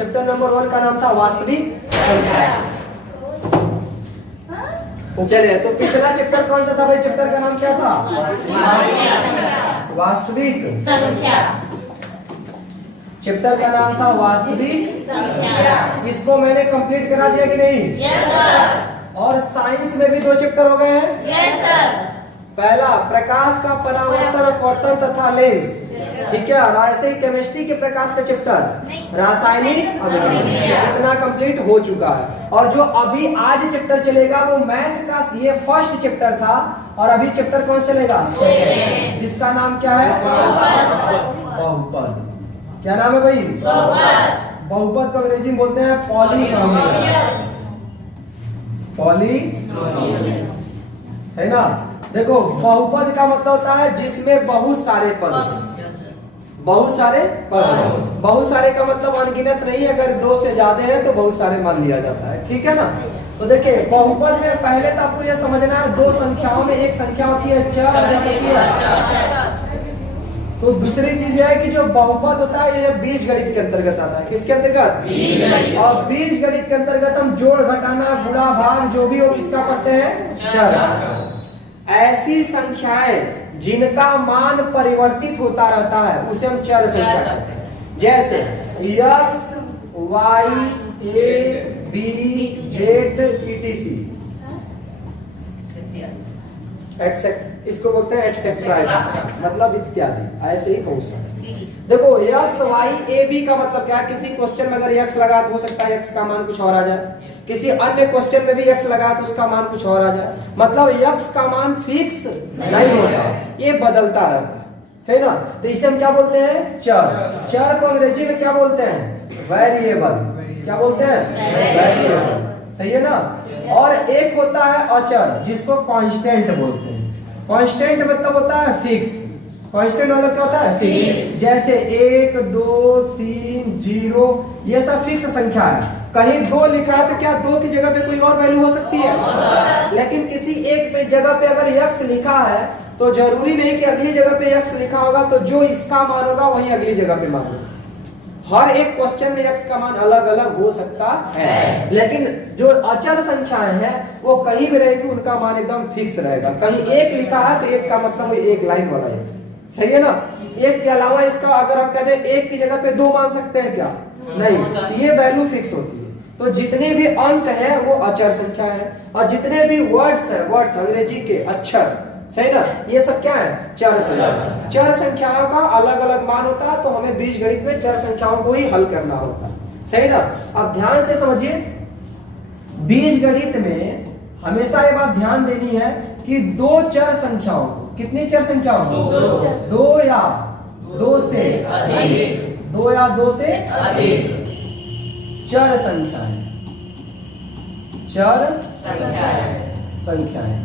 Chapter number 1 का नाम था वास्तविक संख्या। चलिए, तो पिछला चैप्टर कौन सा था भाई? चैप्टर का नाम क्या था? वास्तविक संख्या। चैप्टर का नाम था वास्तविक संख्या। इसको मैंने कंप्लीट करा दिया कि नहीं? Yes sir. और साइंस में भी 2 चैप्टर हो गए हैं? Yes sir. पहला प्रकाश का परावर्तन, अपवर्तन तथा लेंस, ठीक है। और ऐसे ही केमिस्ट्री के प्रकाश का चैप्टर रासायनिक अभिक्रिया, इतना कंप्लीट हो चुका है। और जो अभी आज चैप्टर चलेगा वो मैथ का, ये फर्स्ट चैप्टर था और अभी चैप्टर कौन चलेगा? सेकंड, जिसका नाम क्या है? बहुपद। क्या नाम है भाई? बहुपद को अंग्रेजी में बोलते हैं पॉलीनोमियल। पॉलीनोमियल, सही ना? देखो, बहुपद का मतलब होता है जिसमें बहुत सारे पद, बहुत सारे पद। बहुत सारे का मतलब अनगिनत नहीं, अगर 2 से ज्यादा है तो बहुत सारे मान लिया जाता है, ठीक है ना? तो देखिए, बहुपद में पहले तो आपको यह समझना है, 2 संख्याओं में एक संख्या होती है चर। तो दूसरी चीज यह है कि जो बहुपद होता है ये बीजगणित के अंतर्गत आता है। किसके अंतर्गत? बीजगणित। और बीजगणित के अंतर्गत हम जोड़, घटाना, गुणा, भाग जो भी हो किसका पढ़ते हैं? चर। ऐसी संख्याएं जिनका मान परिवर्तित होता रहता है उसे हम चर संख्या कहते हैं। जैसे x, y, a, b, z, etc, except, इसको बोलते हैं एक्सेट्रा, मतलब इत्यादि, ऐसे ही बहुत सारे। देखो, x, y, a, b का मतलब क्या है? किसी क्वेश्चन में अगर x लगा तो हो सकता है x का मान कुछ और आ जाए, किसी अन्य क्वेश्चन में भी x लगा तो उसका मान कुछ और आ जाए। मतलब x का मान फिक्स नहीं होता, ये बदलता रहता है, सही ना? तो इसे हम क्या बोलते हैं? चर। चर को अंग्रेजी में क्या बोलते हैं? वेरिएबल। क्या बोलते हैं? वेरिएबल, सही है ना? और एक होता है अचर, जिसको कांस्टेंट बोलते हैं। कांस्टेंट मतलब होता है फिक्स। कांस्टेंट मतलब क्या होता है? फिक्स। जैसे 1, 2, 3, 0, ये सब फिक्स संख्या है। कहीं 2 लिखा है तो क्या 2 की जगह पे कोई और वैल्यू हो सकती है? लेकिन किसी एक पे जगह पे अगर x लिखा है तो जरूरी नहीं कि अगली जगह पे x लिखा होगा तो जो इसका मान होगा वही अगली जगह पे मान होगा। हर एक क्वेश्चन में x का मान अलग अलग हो सकता है, लेकिन जो अचर संख्याएं हैं वो कहीं भी रहेगी, उनका मान एकदम फिक्स रहेगा। कहीं 1 लिखा है तो 1 का मतलब वो 1 लाइन वाला है, सही है ना? 1 के अलावा इसका अगर हम कहते हैं 1 की जगह पे 2 मान सकते हैं क्या? नहीं, ये वैल्यू फिक्स होती है। तो जितने भी अंक है वो अचर संख्या है, और जितने भी वर्ड्स है, वर्ड्स अंग्रेजी के अक्षर, सही ना, ये सब क्या है? चर संख्या। चर संख्याओं का अलग अलग मान होता है, तो हमें बीजगणित में चर संख्याओं को ही हल करना होता है, सही ना? अब ध्यान से समझिए, बीजगणित में हमेशा ये बात ध्यान देनी है कि 2 चर संख्याओं को, कितनी चर संख्याओं को? 2 या 2 से अधिक, 2 या 2 से अधिक चर संख्याएं, चर संख्याएं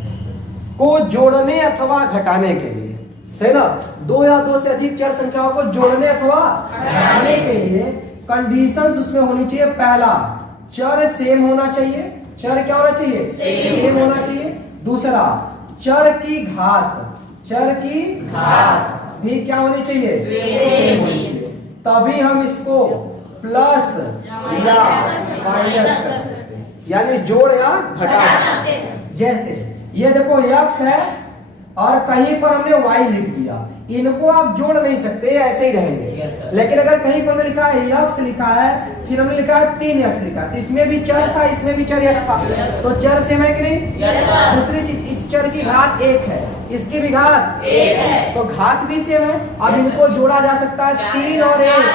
को जोड़ने अथवा घटाने के लिए, सही ना? 2 या 2 से अधिक चर संख्याओं को जोड़ने अथवा घटाने के लिए कंडीशंस उसमें होनी चाहिए। पहला, चर सेम होना चाहिए। चर क्या होना चाहिए? सेम होना चाहिए। दूसरा, चर की घात, चर की घात भी क्या होनी चाहिए? सेम होनी चाहिए। तभी हम इसको प्लस या माइनस कर सकते हैं, यानी जोड़ या घटा सकते हैं। जैसे ये देखो x है और कहीं पर हमने y लिख दिया, इनको आप जोड़ नहीं सकते, ऐसे ही रहेंगे। लेकिन अगर कहीं पर हमने लिखा है x लिखा है, फिर हमने लिखा है 3x लिखा है, तो इसमें भी चर था, इसमें भी चर x था, तो चर सेम है कि नहीं? दूसरी चीज, इस चर की घात 1 है, इसकी भी घात 1 है, तो घात भी सेम है। अब इनको जोड़ा जा सकता है, 3 और 1,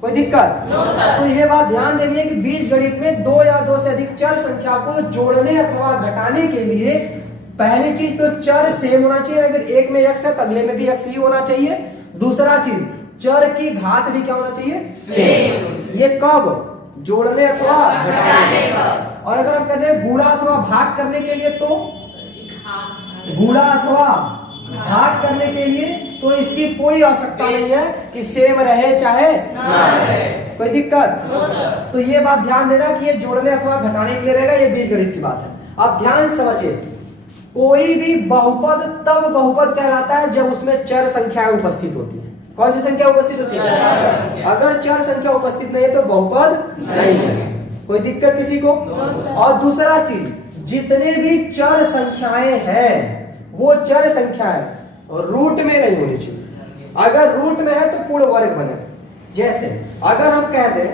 कोई दिक्कत? तो ये बात ध्यान देनी है कि बीजगणित में 2 या 2 से अधिक चर संख्या को जोड़ने अथवा घटाने के लिए पहली चीज तो चर सेम होना चाहिए। अगर एक में x है तो अगले में भी x ही होना चाहिए। दूसरा चीज, चर की घात भी क्या होना चाहिए? सेम। ये कब? जोड़ने अथवा घटाने पर। और अगर हम कहते हैं गुणा अथवा भाग करने के लिए, तो गुणा अथवा भाग करने के लिए तो इसकी कोई आवश्यकता नहीं है कि सेम रहे चाहे ना रहे, कोई दिक्कत? तो ये बात ध्यान देना कि ये जोड़ने अथवा घटाने के लिए रहेगा, ये बीजगणित की बात है। अब ध्यान से समझिए, कोई भी बहुपद तब बहुपद कहलाता है जब उसमें चर संख्याएं उपस्थित होती है। कौन सी संख्या उपस्थित होती है? अगर चर संख्या उपस्थित नहीं है तो बहुपद नहीं है। कोई दिक्कत किसी को? और दूसरा चीज, जितने भी चर संख्याएं हैं वो चर संख्याएं रूट में नहीं होनी चाहिए। अगर रूट में है तो पूर्ण वर्ग बने। जैसे अगर हम कह दें,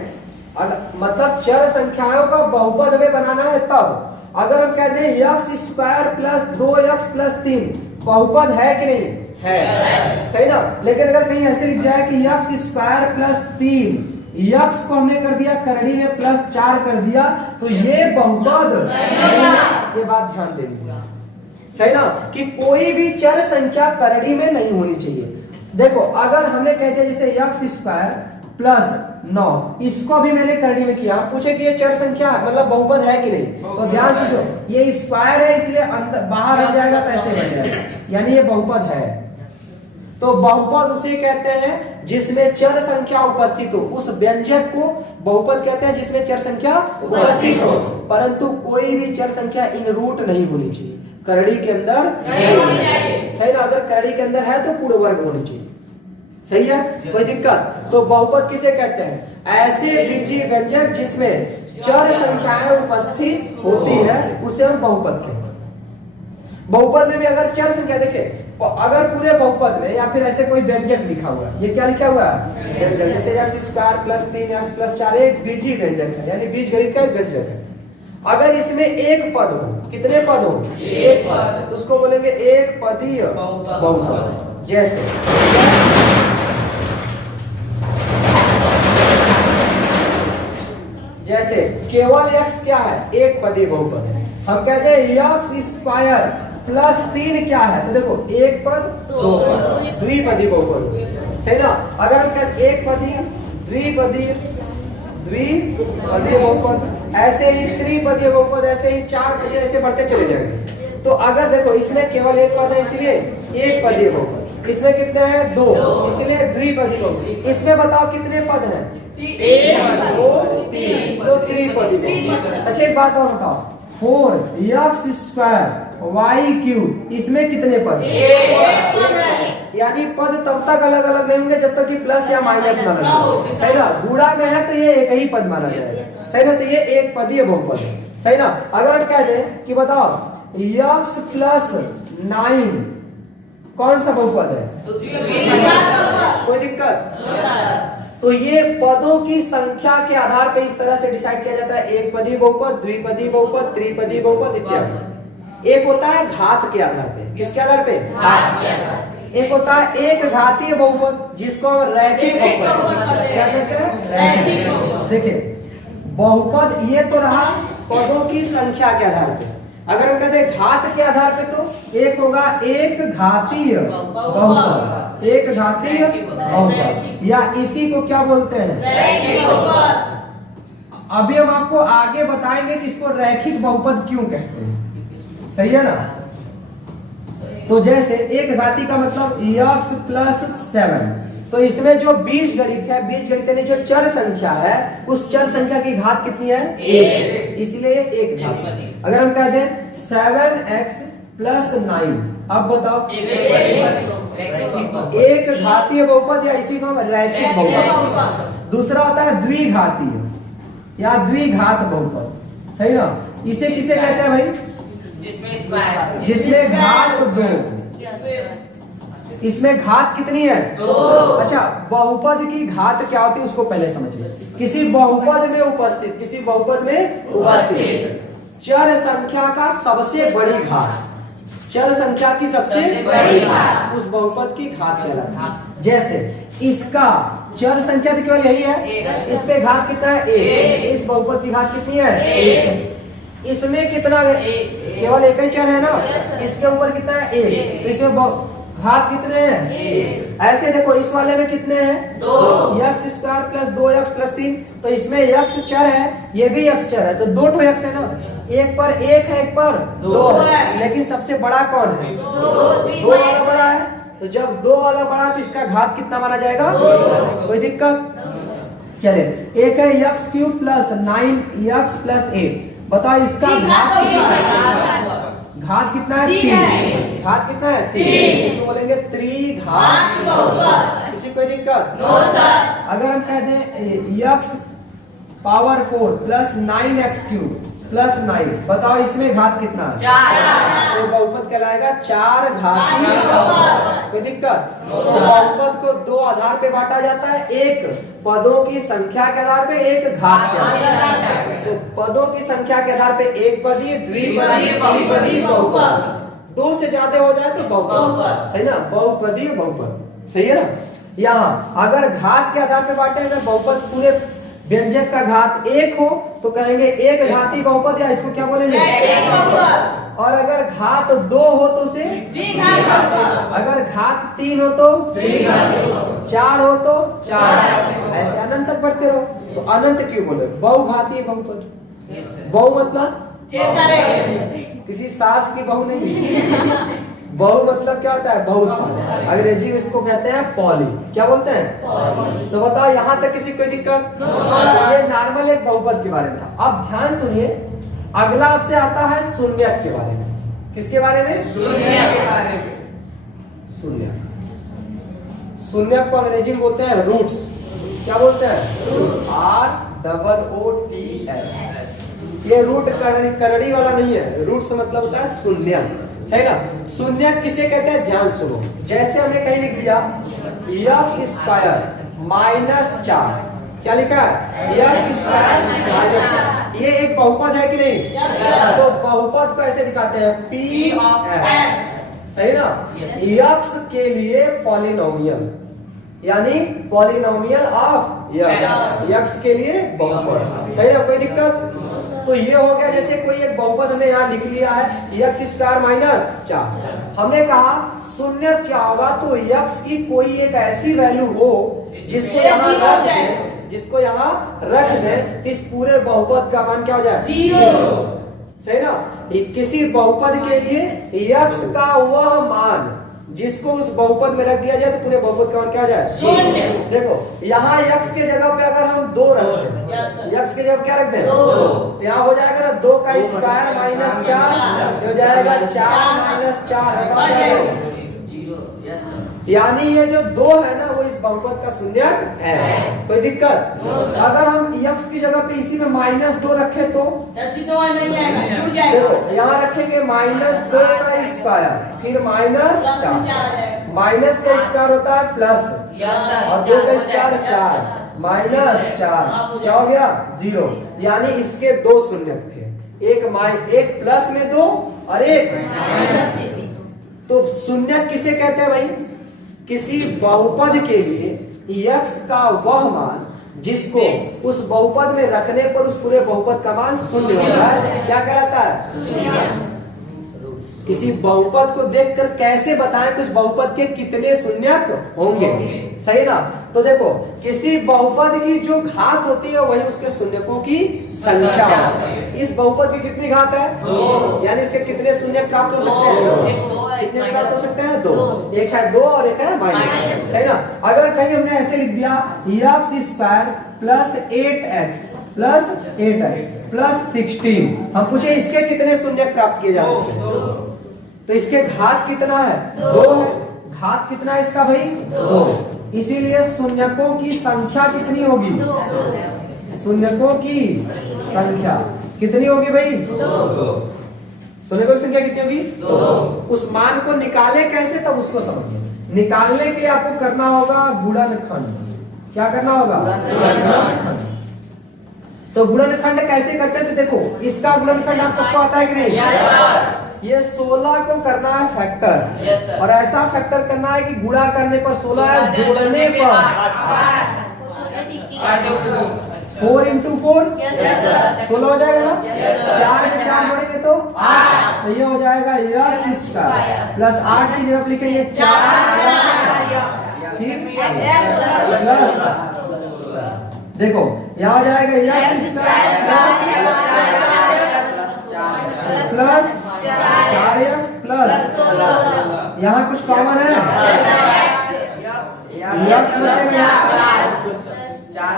मतलब चर संख्याओं का बहुपद हमें बनाना है, तब अगर हम कहते हैं x square plus 2x plus 3 बहुपद है कि नहीं? है, सही ना। लेकिन अगर कहीं ऐसे लिख जाए कि यक्स स्क्वायर प्लस 3, यक्स को हमने कर दिया करड़ी में प्लस 4 कर दिया, तो ये बहुपद नहीं। ये बात ध्यान देनी, सही ना, कि कोई भी चर संख्या करड़ी में नहीं होनी चाहिए। देखो अगर हमने कहते हैं जैसे यक्स स्क्वायर प्लस 9, इसको भी मैंने करड़ी में किया, पूछे कि ये चर संख्या मतलब बहुपद है कि नहीं, तो ध्यान से जो ये स्क्वायर है इसलिए अंदर बाहर आ जाएगा तो ऐसे बन जाएगा, यानी ये बहुपद है। तो बहुपद उसे कहते हैं जिसमें चर संख्या उपस्थित हो। उस व्यंजक को बहुपद कहते हैं जिसमें चर संख्या उपस्थित हो, परंतु कोई भी चर संख्या इन रूट नहीं होनी चाहिए, करड़ी के अंदर नहीं होनी चाहिए, सही ना। अगर करड़ी के अंदर है तो पूर्ण वर्ग होनी चाहिए, सही है, कोई दिक्कत? तो बहुपद किसे कहते हैं? ऐसे बीजीय व्यंजक जिसमें चर संख्याएं उपस्थित होती है उसे हम बहुपद कहते हैं। बहुपद में भी अगर चर संख्या देखें, अगर पूरे बहुपद में या फिर ऐसे कोई व्यंजक लिखा हुआ है, ये क्या लिखा हुआ है? व्यंजक। जैसे x square plus 3x plus 4 एक बीजीय व्यंजक है, यानी बीजगणित का एक व्यंजक है। अगर इसमें एक पद हो, कितने पद हो? एक पद, तो उसको बोलेंगे एक पदीय बहुपद। जैसे जैसे केवल x क्या है? एक पदीय बहुपद है। हम कहते हैं x स्क्वायर प्लस 3 क्या है? तो देखो एक पद दो पद, द्विपदी बहुपद, सही ना। अगर हम कहते एक पदी, द्विपदी, द्विपदीय बहुपद, ऐसे ही त्रिपदीय बहुपद, ऐसे ही 4 पदी, ऐसे बढ़ते चले जाएंगे। तो अगर देखो इसमें केवल एक पद है इसलिए एक पदीय बहुपद, इसमें कितने हैं? 2, इसलिए द्विपदीय बहुपद। इसमें बताओ कितने पद हैं? 1 2 3, तो त्रिपदीय बहुपद। अच्छा एक बात और बताओ, 4x स्क्वायर y क्यूब, इसमें कितने पद? यानी पद तब तक अलग अलग नहीं होंगे जब तक कि प्लस या माइनस न लगे, सही ना। गुणा में है तो ये एक ही पद माना जाएगा, सही ना। तो ये एक पदीय बहुपद है, सही ना। अगर हम कह दें कि बताओ x प्लस 9 कौन सा बहुपद है? कोई दिक्कत? तो ये पदों की संख्या के आधार पे इस तरह से डिसाइड किया जाता है, एक पदीय बहुपद, द्विपदीय बहुपद, त्रिपदीय बहुपद इत्यादि। एक होता है घात के आधार पे, किसके आधार पे? घात के आधार पे। एक होता है एक घातीय बहुपद जिसको हम रैखिक बहुपद क्या कहते हैं? रैखिक बहुपद। देखिए बहुपद ये तो रहा पदों की संख्या के आधार पे। अगर हम कहते हैं घात के आधार पे तो एक होगा एक घातीय बहुपद, एक घातीय बहुपद, या इसी को क्या बोलते हैं? रैखिक बहुपद। अभी हम आपको आगे बताएंगे कि इसको रैखिक बहुपद क्यों कहते हैं, सही है ना। तो जैसे एक घाती का मतलब x प्लस 7, तो इसमें जो बीजगणित है, बीजगणित यानी जो चर संख्या है, उस चर संख्या की घात कितनी है? 1, इसलिए एक घात। अगर हम कह दें 7x प्लस 9, अब बताओ एक घातीय बहुपद या इसी को हम रैखिक बहुपद। दूसरा होता है द्विघातीय या द्विघात बहुपद, सही ना। इसे किसे कहते हैं भाई? जिसमें घात 2, इसमें घात कितनी है? 2। अच्छा बहुपद की घात क्या होती है उसको पहले समझिए। किसी बहुपद में उपस्थित, किसी बहुपद में उपस्थित चर संख्या का सबसे बड़ी घात, चर संख्या की सबसे बड़ी घात उस बहुपद की घात कहलाती है। जैसे इसका चर संख्या तो केवल यही है, इस पे घात कितना है? 1। इस बहुपद की घात कितनी है? 1। इसमें कितना है? केवल एक ही चर है ना, इसके ऊपर कितना है? 1। तो इसमें घात कितने हैं? 1। ऐसे देखो इस वाले में कितने हैं? 2। x square plus 2x plus 3, तो इसमें x चर है, ये भी x चर है, तो 2 तो x है ना। एक पर 1 है, एक पर 2 है, लेकिन सबसे बड़ा कौन है? 2 वाला बड़ा है। तो जब 2 वाला बड़ा तो इसका घात कितना माना जाएगा? 2। कोई दिक्कत? चले एक है x cube plus 9x plus 8, बताओ इसका घात कितना है? 3। घात कितना है 3, इसको बोलेंगे त्रिघात बहुपद। किसी कोई दिक्कत? No sir. अगर हम कहते हैं x power 4 plus 9x cube plus 9, बताओ इसमें घात कितना है? 4। तो बहुपद कहलाएगा 4 घाती बहुपद। कोई दिक्कत? तो बहुपद को दो आधार पे बांटा जाता है, एक पदों की संख्या के आधार पे, एक घात के आधार पे। तो पदों की संख्या के आधार पे एक पदी, द्विपदी, त्रिपदी, बहुपद। दो से ज्यादा हो जाए तो बहुपद, सही ना? बहुपदी बहुपद, सही है ना? यहाँ अगर घात के आधार पे बांटे, अगर बहुपद पूरे व्यंजक का घात 1 हो तो कहेंगे एक घाती बहुपद, या इसको क्या बोलेंगे? और अगर घात 2 हो तो उसे द्विघात, अगर घात 3 हो तो त्रिघात, 4 हो तो 4, ऐसे अनंत तक बढ़ते रहो। तो अनंत क्यों बोले? बहुघाती बहुपद। बहु मतलब किसी सास की बहू नहीं। बहु मतलब क्या होता है? बहुत सारे। अंग्रेजी में इसको कहते हैं पॉली। क्या बोलते हैं? तो बताओ यहाँ तक किसी कोई दिक्कत? ये नॉर्मल एक बहुपद के बारे में था। अब ध्यान सुनिए, अगला आपसे आता है शून्यक के बारे में। किसके बारे में? शून्यक के बारे में। शून्यक को अंग्रेजी में बोलते हैं रूट्स। क्या बोलते हैं? ROOTS। ये रूट करड़ी वाला नहीं है, रूट से मतलब होता है शून्य, सही ना? शून्य किसे कहते हैं? ध्यान सुनो, जैसे हमने कहीं लिख दिया x स्क्वायर माइनस 4, क्या लिखा है? x square minus 4। ये एक बहुपद है कि नहीं? तो बहुपद को ऐसे दिखाते हैं P(s), सही ना? x के लिए पॉलिनोमियल, यानी पॉलिनोमियल ऑफ x के लिए बहुपद, सही ना? कोई दिक्कत? तो ये हो गया, जैसे कोई एक बहुपद हमने यहाँ लिख लिया है x स्क्वायर माइनस 4। हमने कहा शून्य क्या होगा? तो x की कोई एक ऐसी वैल्यू हो जिसको यहाँ रख दे, जिसको यहाँ रख दे, इस पूरे बहुपद का मान क्या हो जाए? 0, सही ना? किसी बहुपद के लिए x का वह मान जिसको उस बहुपद में रख दिया जाए तो पूरे बहुपद का मान क्या हो जाए? 0। देखो यहाँ x के जगह पे अगर हम 2 रख दें, x के जगह क्या रख दें? 2, यहाँ हो जाएगा ना 2 का स्क्वायर माइनस 4, हो जाएगा 4 माइनस 4, बताओ क्या है? यानी ये जो 2 है ना वो इस बहुपद का शून्यक है। कोई दिक्कत? अगर हम x की जगह पे इसी में -2 रखें तो देखो यहाँ रखेंगे -2 का स्क्वायर, फिर -4, माइनस का स्क्वायर होता है प्लस, और 2 का स्क्वायर 4, -4 क्या हो गया? 0। यानी इसके 2 शून्यक थे, एक प्लस में 2 और एक माइनस में 2। तो शून्यक किसे कहते हैं भाई? किसी बहुपद के लिए x का वह मान जिसको उस बहुपद में रखने पर उस पूरे बहुपद का मान 0 होता है, क्या कहलाता है? किसी बहुपद को देखकर कैसे बताएं कि उस बहुपद के कितने शून्यक होंगे, सही ना? तो देखो किसी बहुपद की जो घात होती है वही उसके शून्यकों की संख्या है। इस बहुपद की कितनी घात है? 2। यानी इसके कितने शून्यक प्राप्त हो सकते हैं? कितने प्राप्त हो सकते हैं? 2। एक है 2 और एक है माइनस, सही ना? अगर कहीं हमने ऐसे लिख दिया x square plus 8x plus 8x plus 16, हम पूछे इसके कितने शून्यक प्राप्त किए जा सकते हैं? तो इसके घात कितना है? 2 है। घात कितना है इसका भाई? 2। इसीलिए शून्यकों की संख्या कितनी होगी? 2। शून्यकों की संख्या कितनी होगी भाई? 2। शून्यकों की संख्या कितनी होगी? 2। उस मान को निकाले कैसे, तब उसको समझिए। निकालने के लिए आपको करना होगा गुणनखंड। क्या करना होगा? गुणनखंड। तो गुणनखंड कैसे करते हैं? तो देखो इसका गुणनखंड आप सबको आता है कि नहीं? ये 16 को करना है फैक्टर, और ऐसा फैक्टर करना है कि गुणा करने पर 16 है, जोड़ने पर 4 into 4 16 हो जाएगा ना? 4 में 4 जोड़ेंगे तो 8, तो ये हो जाएगा x स्क्वायर प्लस 8 की जगह लिखेंगे 4 देखो यहाँ हो जाएगा x square plus 4x plus यहाँ कुछ कॉमन है,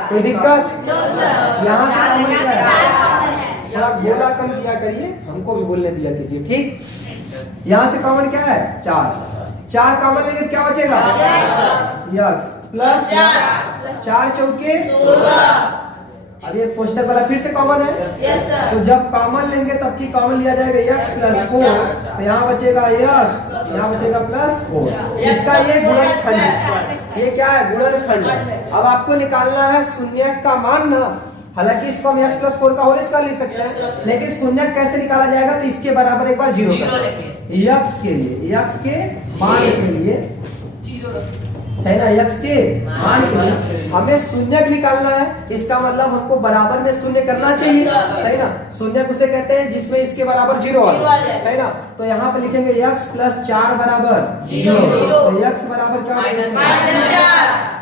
कोई दिक्कत? यहाँ से कॉमन क्या है? थोड़ा गोला कम किया करिए, हमको भी बोलने दिया कीजिए, ठीक? यहाँ से कॉमन क्या है 4 कॉमन लेंगे तो क्या बचेगा यक्स प्लस 4 चौके 16। अब ये पोस्टर वाला फिर से कॉमन है। Yes sir. तो जब कॉमन लेंगे तब की कॉमन लिया जाएगा x प्लस 4, तो यहाँ बचेगा x, यहाँ बचेगा प्लस 4। इसका ये गुणनखंड है, ये क्या है गुणनखंड है। अब आपको निकालना है शून्यक का मान ना, हालांकि इसको हम x प्लस 4 का होल स्क्वायर लिख सकते हैं, लेकिन शून्यक कैसे निकाला जाएगा, तो इसके बराबर एक बार जीरो x के लिए, x के मान के लिए सही ना, x के मान के लिए हमें शून्यक निकालना है। इसका मतलब हमको बराबर में शून्य करना चाहिए, सही ना। शून्यक उसे कहते हैं जिसमें इसके बराबर जीरो आ जाए, सही ना। तो यहाँ पे लिखेंगे x प्लस 4 बराबर 0, तो x बराबर क्या होगा,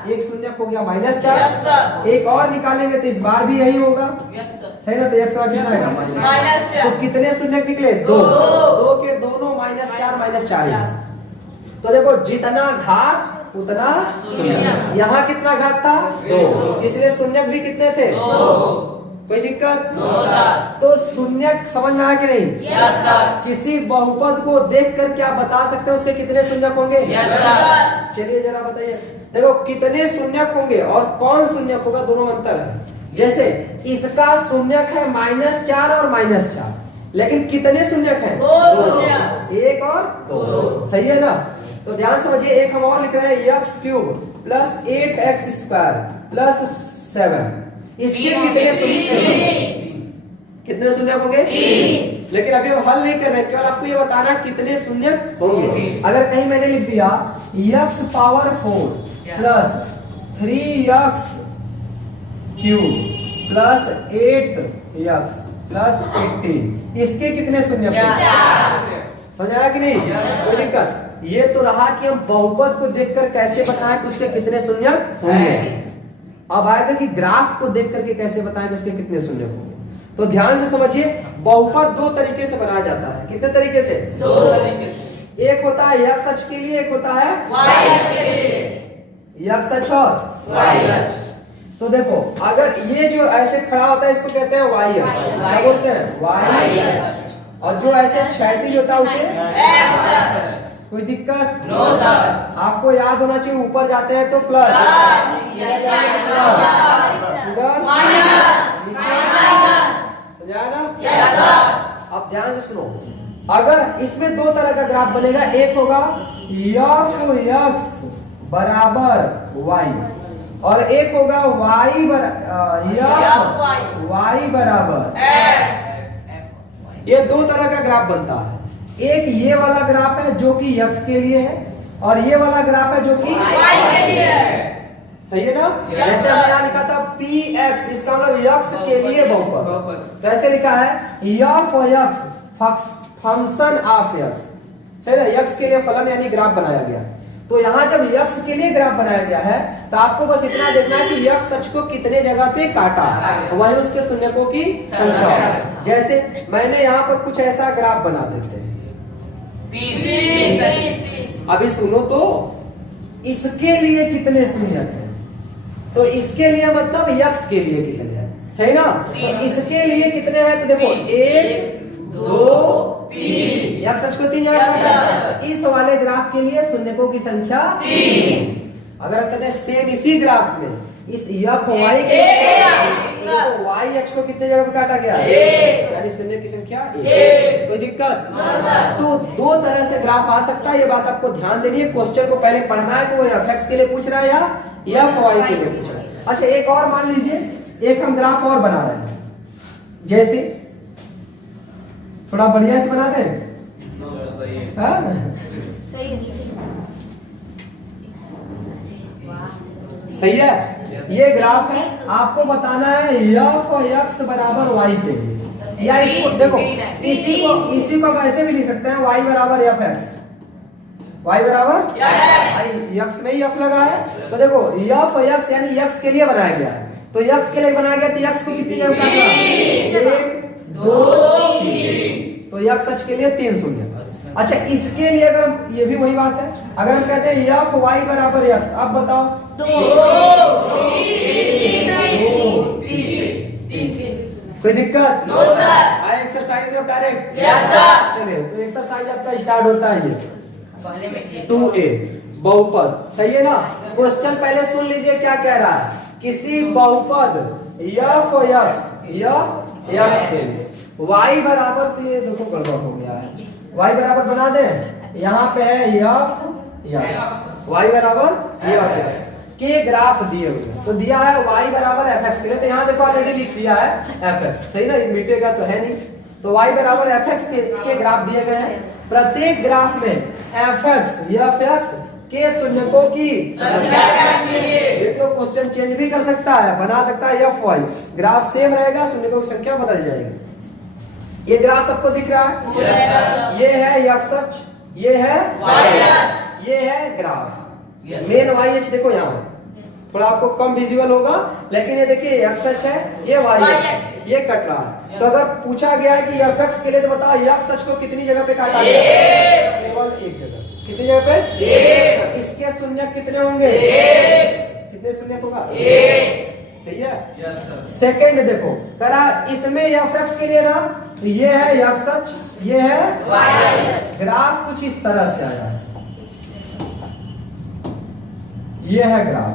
एक शून्यक हो गया -4। एक और निकालेंगे तो इस बार भी यही होगा, सही ना। तो x बराबर कितना आएगा तो कितने शून्यक निकले 2 के दोनों -4 तो देखो जितना घात उतना शून्यक। यहाँ कितना घात था 2, इसलिए शून्यक भी कितने थे 2। कोई दिक्कत तो शून्यक समझ में आया कि नहीं? किसी बहुपद को देखकर क्या बता सकते हैं उसके कितने शून्यक होंगे? चलिए जरा बताइए, देखो कितने शून्यक होंगे और कौन शून्यक होगा, दोनों में अंतर है। जैसे इसका शून्यक है -4 और -4, लेकिन कितने शून्यक हैं? 2, 1 और 2, सही है ना। तो ध्यान समझिए, एक हम और लिख रहे हैं x cube plus 8x square plus 7। इसके कितने शून्यक होंगे? लेकिन अभी हम हल नहीं कर रहे, केवल आपको ये बताना कितने शून्यक होंगे। अगर कहीं मैंने लिख दिया x power 4 plus 3x cube plus 8x plus 18, इसके कितने शून्यक होंगे? समझ आया कि नहीं? कोई दिक्कत? ये तो रहा कि हम बहुपद को देखकर कैसे बताएं कि उसके कितने शून्यक होंगे। अब आएगा कि ग्राफ को देख करके कैसे बताएं कि उसके कितने शून्यक होंगे। तो ध्यान से समझिए, बहुपद 2 तरीके से बनाया जाता है। कितने तरीके से? 2 तरीके से। एक होता है x अक्ष के लिए, एक होता है y अक्ष के लिए। x अक्ष और y अक्ष। तो देखो अगर ये जो ऐसे खड़ा होता है इसको कहते हैं y अक्ष, क्या बोलते हैं y अक्ष, और जो ऐसे क्षैतिज होता है उसे x अक्ष। कोई दिक्कत? No sir. आपको याद होना चाहिए, ऊपर जाते हैं तो प्लस, समझाया ना? Yes sir. अब ध्यान से सुनो, अगर इसमें 2 तरह का ग्राफ बनेगा, एक होगा f(x) बराबर y और एक होगा y बराबर x। ये 2 तरह का ग्राफ बनता है। एक ये वाला ग्राफ है जो कि x के लिए है, और ये वाला ग्राफ है जो कि y के लिए है, सही है ना। जैसे हमने यहाँ लिखा था px, इसका मतलब x के लिए बहुपद, तो ऐसे लिखा है f(x) फंक्शन ऑफ x, सही ना। x के लिए फलन यानी ग्राफ बनाया गया। तो यहाँ जब x के लिए ग्राफ बनाया गया है तो आपको बस इतना देखना है कि x अक्ष को कितने जगह पे काटा, वही उसके शून्यकों की संख्या। जैसे मैंने यहाँ पर कुछ ऐसा ग्राफ बना देते हैं, 3। अभी सुनो तो, इसके लिए कितने शून्यक हैं, तो इसके लिए मतलब x के लिए कितने हैं, सही ना। तो इसके लिए कितने हैं, तो देखो 1 2 3, x अक्ष को 3 जगह। इस वाले ग्राफ के लिए शून्यकों की संख्या 3। अगर हम कहते हैं सेम इसी ग्राफ में इस f y के तो y अक्ष को कितने जगह पे काटा गया, यानी शून्य की संख्या 1। कोई दिक्कत? तो 2 तरह से ग्राफ आ सकता है, ये बात आपको ध्यान देनी है। क्वेश्चन को पहले पढ़ना है कि वो f(x) के लिए पूछ रहा है या f y के लिए पूछ रहा है। अच्छा एक और मान लीजिए, एक हम ग्राफ और बना रहे हैं, जैसे थोड़ा बढ़िया से बना दें। सही है। ये ग्राफ है, आपको बताना है f(x) बराबर y के लिए, या इसको देखो इसी को हम ऐसे भी लिख सकते हैं y बराबर f(x), y बराबर x में ही f लगा है। तो देखो f(x) यानी x के लिए बनाया गया है, तो x के लिए बनाया गया तो x को कितनी जगह काटना, 1 2 3, तो x अक्ष के लिए 3 शून्य। अच्छा इसके लिए अगर हम, ये भी वही बात है, अगर हम कहते हैं f y बराबर x, अब बताओ 2 3, कोई दिक्कत? No sir. एक्सरसाइज में ऑफ डायरेक्ट? Yes sir. चलिए तो एक्सरसाइज आपका स्टार्ट होता है ये पहले में 2a बहुपद, सही है ना। क्वेश्चन पहले सुन लीजिए क्या कह रहा है। किसी बहुपद f x के लिए y बराबर, तो ये देखो गड़बड़ हो गया है, y बराबर बना दें, यहाँ पे है f x, y बराबर f x के ग्राफ दिए हुए हैं। तो दिया है y बराबर fx के लिए, तो यहाँ देखो ऑलरेडी लिख दिया है fx, सही ना, ये मिटेगा तो है नहीं। तो y बराबर fx के ग्राफ दिए गए हैं। प्रत्येक ग्राफ में fx के शून्यकों की संख्या देख लो, क्वेश्चन चेंज भी कर सकता है, बना सकता है fy, ग्राफ सेम रहेगा, शून्यकों की संख्या बदल जाएगी। ये ग्राफ सबको दिख रहा है? ये है x अक्ष, ये है y अक्ष, ये है ग्राफ मेन y अक्ष। देखो यहाँ थोड़ा आपको कम विजुअल होगा, लेकिन ये देखिए x अक्ष है, ये y अक्ष, ये कट रहा है। तो अगर पूछा गया है कि fx के लिए, तो बताओ x अक्ष को कितनी जगह पे काटा गया? केवल एक जगह। कितनी जगह पे? एक। इसके शून्य कितने होंगे? एक। कितने शून्य होगा? एक। सही है। सेकंड देखो करा, इसमें fx के लिए ना, तो ये है x अक्ष, ये है y अक्ष। ग्राफ कुछ इस तरह से आया है, ये है ग्राफ।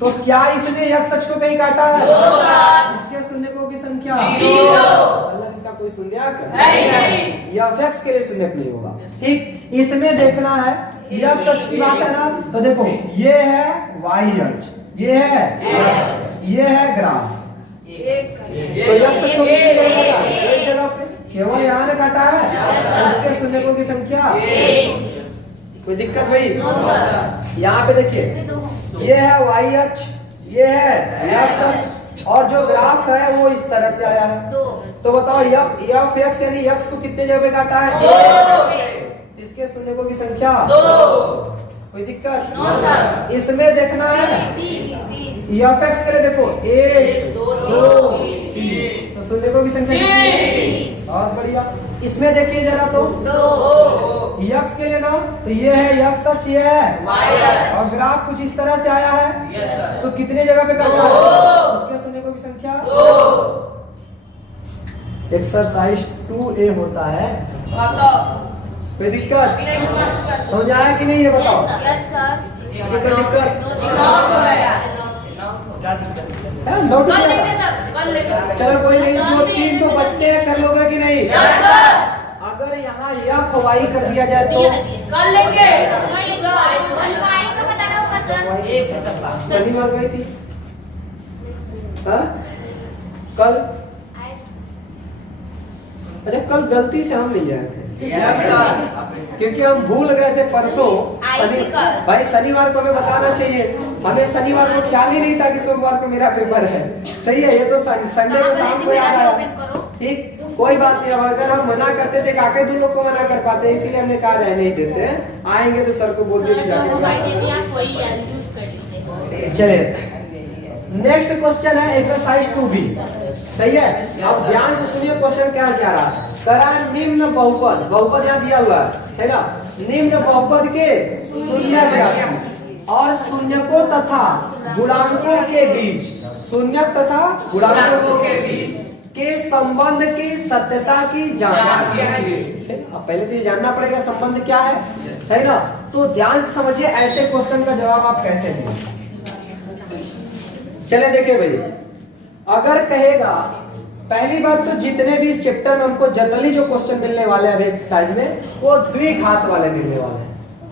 तो क्या इसने x अक्ष को कहीं काटा है? इसके शून्यकों की संख्या 0, मतलब इसका कोई शून्यक नहीं, या x के लिए शून्यक नहीं होगा। ठीक, इसमें देखना है x अक्ष की बात है ना, तो देखो ये है y अक्ष, ये है ग्राफ। तो x अक्ष को कितनी जगह काटा है? एक जगह पे, केवल यहाँ ने काटा है। इसके शून्यकों की संख्या, कोई दिक्कत भाई? यहाँ पे देखिए ये है y अक्ष, ये है x अक्ष, और जो ग्राफ है वो इस तरह से आया है। तो बताओ f x यानी x को कितने जगह पे काटा है? 2। इसके शून्यकों की संख्या 2। कोई दिक्कत? इसमें देखना है f x के लिए, देखो 1 2 3, तो शून्यकों की संख्या कितनी? बहुत बढ़िया। इसमें देखिए जरा तो 2 x के लिए ना, तो ये है x अक्ष, ये है y अक्ष, और ग्राफ कुछ इस तरह से आया है। तो कितने जगह पे काटा है? इसके शून्यकों की संख्या 2। एक्सरसाइज 2a होता है। कोई दिक्कत? समझ आया कि नहीं ये बताओ? किसी को दिक्कत? चलो कोई नहीं, जो 3 तो बचते हैं कर लोगे कि नहीं? अगर यहाँ f y कर दिया जाए तो कर लेंगे। शनिवार गई थी कल, अरे कल गलती से हम नहीं गए थे क्योंकि हम भूल गए थे परसों। भाई शनिवार को हमें बताना चाहिए, हमें शनिवार को ख्याल ही नहीं था कि सोमवार को मेरा पेपर है। सही है, ये तो संडे को शाम को याद आया। ठीक, कोई बात नहीं। अब अगर हम मना करते थे, काके दो लोग को मना कर पाते, इसीलिए हमने कहा रहने नहीं देते, आएंगे तो सर को बोल देते जाके। चलिए नेक्स्ट क्वेश्चन है एक्सरसाइज 2b। सही है, अब ध्यान से सुनिए क्वेश्चन क्या क्या रहा है। करा निम्न बहुपद, बहुपद यहाँ दिया हुआ है ना, निम्न बहुपद के शून्य ज्ञात और शून्यकों तथा गुणांकों के बीच, शून्य तथा गुणांकों के बीच के संबंध की सत्यता की जांच। अब पहले तो ये जानना पड़ेगा संबंध क्या है, सही ना। तो ध्यान से समझिए ऐसे क्वेश्चन का जवाब आप कैसे देंगे। चले देखिए भाई, अगर कहेगा पहली बात तो जितने भी इस चैप्टर में हमको जनरली जो क्वेश्चन मिलने वाले हैं अभी एक्सरसाइज में, वो द्विघात वाले मिलने वाले हैं।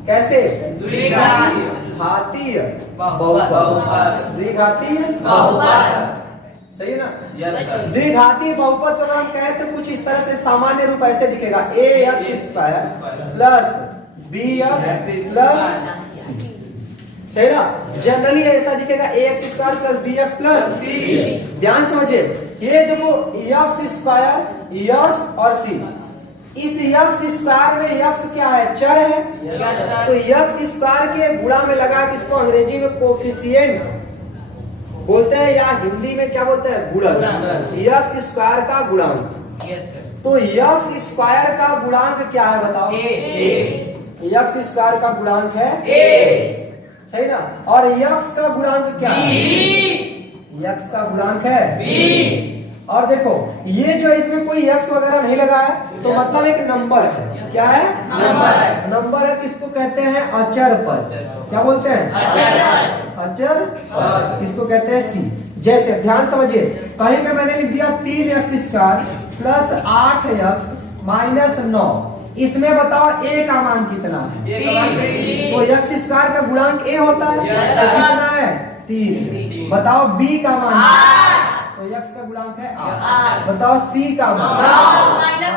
कैसे? द्विघातीय बहुपद, द्विघातीय बहुपद, सही है ना। द्विघातीय बहुपद को अगर हम कहें तो कुछ इस तरह से सामान्य रूप ऐसे दिखेगा, ax² plus bx plus c, सही ना। जनरली ऐसा दिखेगा ax² plus bx plus c। ध्यान समझिए, ये देखो x² x और c, इस x² में x क्या है? चर है। तो x² के गुणा में लगा के इसको अंग्रेजी में कोफिशिएंट बोलते हैं, या हिंदी में क्या बोलते हैं? गुणक। x² का गुणांक। तो x² का गुणांक क्या है बताओ? x² का गुणांक है a, सही ना। और x का गुणांक क्या है? x का गुणांक है b, और देखो ये जो इसमें कोई x वगैरह नहीं लगा है तो मतलब एक नंबर है। क्या है? नंबर है। किसको कहते हैं? अचर पद। क्या बोलते हैं? अचर पद। किसको कहते हैं? सी। जैसे ध्यान समझिए, कहीं पे मैंने लिख दिया 3x² प्लस 8x माइनस 9। इसमें बताओ a का मान कितना है? तो x² का गुणांक a होता है, तो कितना है? 3। बताओ b का मान, तो x का गुणांक है 8। बताओ c का मान माइनस।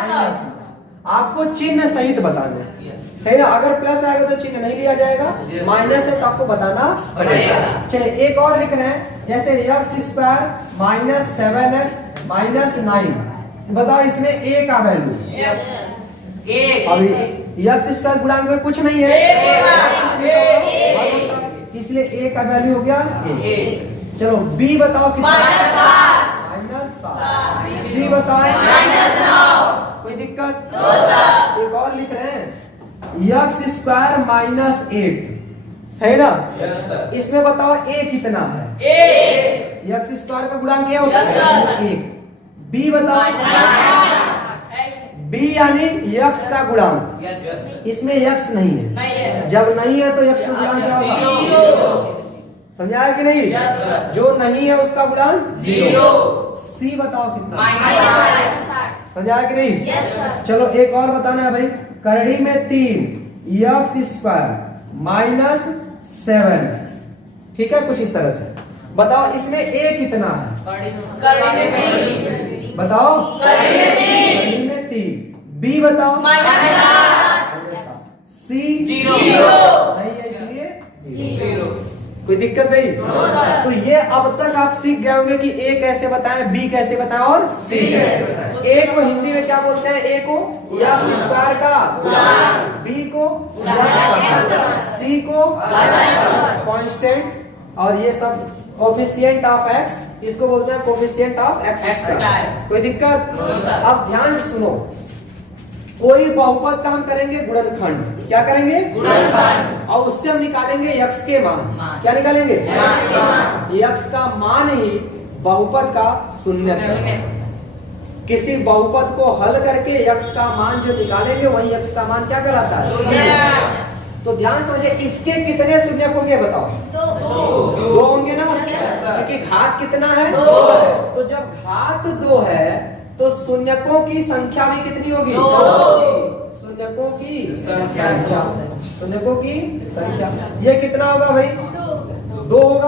आपको चिन्ह सहित बताना है, सही ना? अगर प्लस आएगा तो चिन्ह नहीं लिया जाएगा, माइनस है तो आपको बताना पड़ेगा। चलिए एक और लिख रहे हैं, जैसे x² माइनस 7x माइनस 9। बताओ इसमें a का वैल्यू, अभी x² गुणांक में कुछ नहीं है, इसलिए a का वैल्यू हो गया a। चलो b बताओ कितना? -7। c बताओ -9। कोई दिक्कत? एक और लिख रहे हैं x² माइनस 8, सही ना? इसमें बताओ a कितना है? x² का गुणांक क्या होता है? 1। b बताओ, b यानी x का गुणांक, इसमें x नहीं है। जब नहीं है तो x का गुणांक क्या होगा? समझाया कि नहीं? जो नहीं है उसका गुणांक 0। c बताओ कितना? समझाया कि नहीं? चलो एक और बताना है भाई, करड़ी में 3x² माइनस 7x। ठीक है, कुछ इस तरह से बताओ इसमें a कितना है? बताओ करड़ी में 3। b बताओ -7। c 0 नहीं है, इसलिए 0। कोई दिक्कत नहीं? तो ये अब तक आप सीख गए होंगे कि a कैसे बताएं, b कैसे बताएं और c कैसे बताएं। a को हिंदी में क्या बोलते हैं? a को x² का गुणांक, b को x, c को कांस्टेंट, और ये सब कोफिशिएंट ऑफ x, इसको बोलते हैं कोफिशिएंट ऑफ x²। कोई दिक्कत? अब ध्यान से सुनो, कोई बहुपद का हम करेंगे गुणनखंड। क्या करेंगे? गुणनखंड। और उससे हम निकालेंगे x के मान। क्या निकालेंगे? x का मान ही बहुपद का शून्यक है। किसी बहुपद को हल करके x का मान जो निकालेंगे वही x का मान क्या कहलाता है? तो ध्यान समझिए, इसके कितने शून्यक होंगे बताओ? 2 होंगे ना, क्योंकि घात कितना है? 2 है। तो जब घात 2 है तो शून्यकों की संख्या भी कितनी होगी? 2। शून्यकों की संख्या, शून्यकों की संख्या, ये कितना होगा भाई? 2 होगा।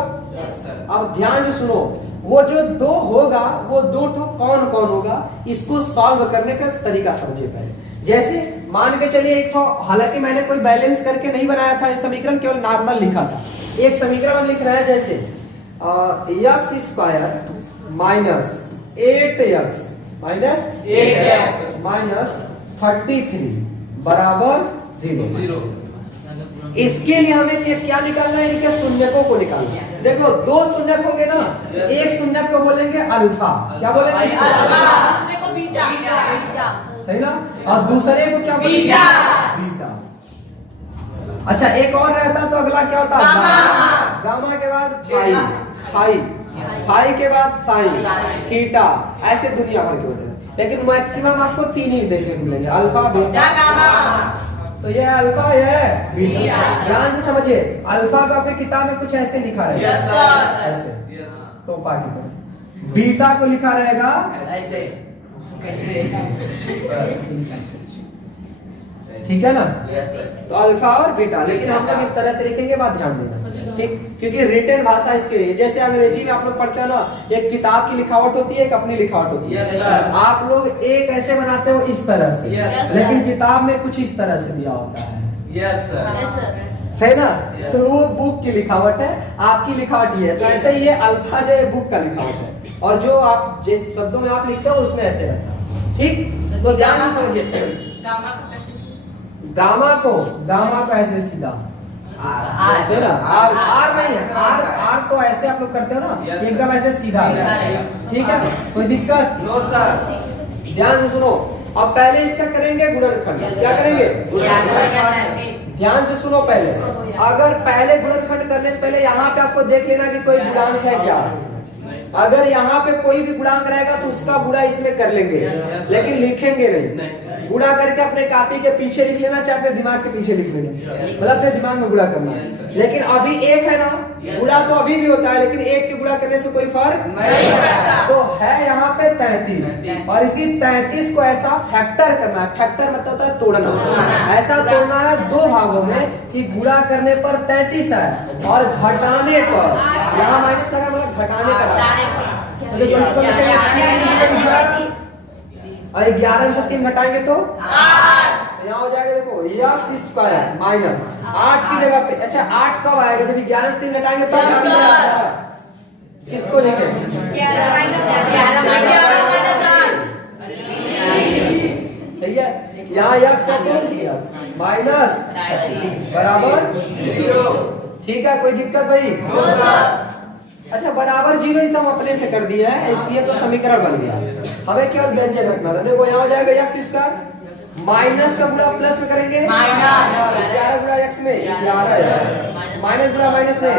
अब ध्यान से सुनो, वो जो 2 होगा वो 2 ठो कौन कौन होगा, इसको सॉल्व करने का तरीका समझिए पहले। जैसे मान के चलिए एक ठो, हालांकि मैंने कोई बैलेंस करके नहीं बनाया था, ये समीकरण केवल नॉर्मल लिखा था। एक समीकरण हम लिख रहे हैं, जैसे x² माइनस 8x माइनस 33 बराबर 0। इसके लिए हमें क्या निकालना है? इनके शून्यकों को निकालना है। देखो 2 शून्यक होंगे ना, एक शून्यक को बोलेंगे अल्फा। क्या बोलेंगे इसको? दूसरे को बीटा। सही ना? और दूसरे को क्या बोलेंगे? बीटा। अच्छा एक और रहता तो अगला क्या होता? गामा के बाद फाई के बाद साइन, थीटा, ऐसे दुनिया भर के होते हैं, लेकिन मैक्सिमम आपको 3 ही देखने को मिलेंगे, अल्फा, बीटा, गामा। तो ये अल्फा, ये है बीटा। ध्यान से समझिए, अल्फा को आपकी किताब में कुछ ऐसे लिखा रहेगा, ऐसे टोपा की तरह। बीटा को लिखा रहेगा ऐसे, ठीक है ना? तो अल्फा और बीटा, लेकिन हम लोग इस तरह से लिखेंगे, बात ध्यान देना, ठीक? क्योंकि रिटन भाषा इसके लिए, जैसे अंग्रेजी में आप लोग पढ़ते हो ना, एक किताब की लिखावट होती है, एक अपनी लिखावट होती है। आप लोग एक ऐसे बनाते हो इस तरह से, लेकिन किताब में कुछ इस तरह से दिया होता है। सही ना? तो वो बुक की लिखावट है, आपकी लिखावट ये है। तो ऐसे ही ये अल्फा जो है बुक का लिखावट है, और जो आप जिस शब्दों में आप लिखते हो उसमें ऐसे रहता है, ठीक? तो ध्यान से समझिए, गामा को ऐसे सीधा, ऐसे ना, आर नहीं है, आर तो ऐसे आप लोग करते हो ना, एकदम ऐसे सीधा, ठीक है? कोई दिक्कत? ध्यान से सुनो, अब पहले इसका करेंगे गुणनखंड। क्या करेंगे? ध्यान से सुनो, पहले अगर पहले गुणनखंड करने से पहले यहाँ पे आपको देख लेना कि कोई गुणांक है क्या। अगर यहाँ पे कोई भी गुणांक रहेगा तो उसका गुणा इसमें कर लेंगे, लेकिन लिखेंगे नहीं। गुणा करके अपने कॉपी के पीछे लिख लेना, चाहे अपने दिमाग के पीछे लिख लेना, मतलब अपने दिमाग में गुणा करना है। लेकिन अभी एक है ना, गुणा तो अभी भी होता है, लेकिन एक के गुणा करने से कोई फर्क नहीं पड़ता। तो है यहाँ पे 33, और इसी 33 को ऐसा फैक्टर करना है। फैक्टर मतलब होता है तोड़ना। ऐसा तोड़ना है दो भागों में कि गुणा करने पर 33 है और घटाने पर, यहाँ माइनस लगा मतलब घटाने पर। तो देखो इसको लिखेंगे और 11 में से 3 घटाएंगे तो 8, यहाँ हो जाएगा देखो एक्स स्क्वायर माइनस 8 की जगह पे। अच्छा 8 कब आएगा? जब 11 से 3 घटाएंगे तब। किसको लिखे? 11 माइनस सही है। यहाँ एक्स है तो माइनस बराबर 0। ठीक है, कोई दिक्कत भाई? अच्छा बराबर 0 ही तो हम अपने से कर दिए है, इसलिए तो समीकरण बन गया। हमें केवल व्यंजक रखना था। देखो यहाँ हो जाएगा एक्स स्क्वायर माइनस का गुणा प्लस में करेंगे, 11 गुणा एक्स में 11 एक्स, माइनस गुणा माइनस में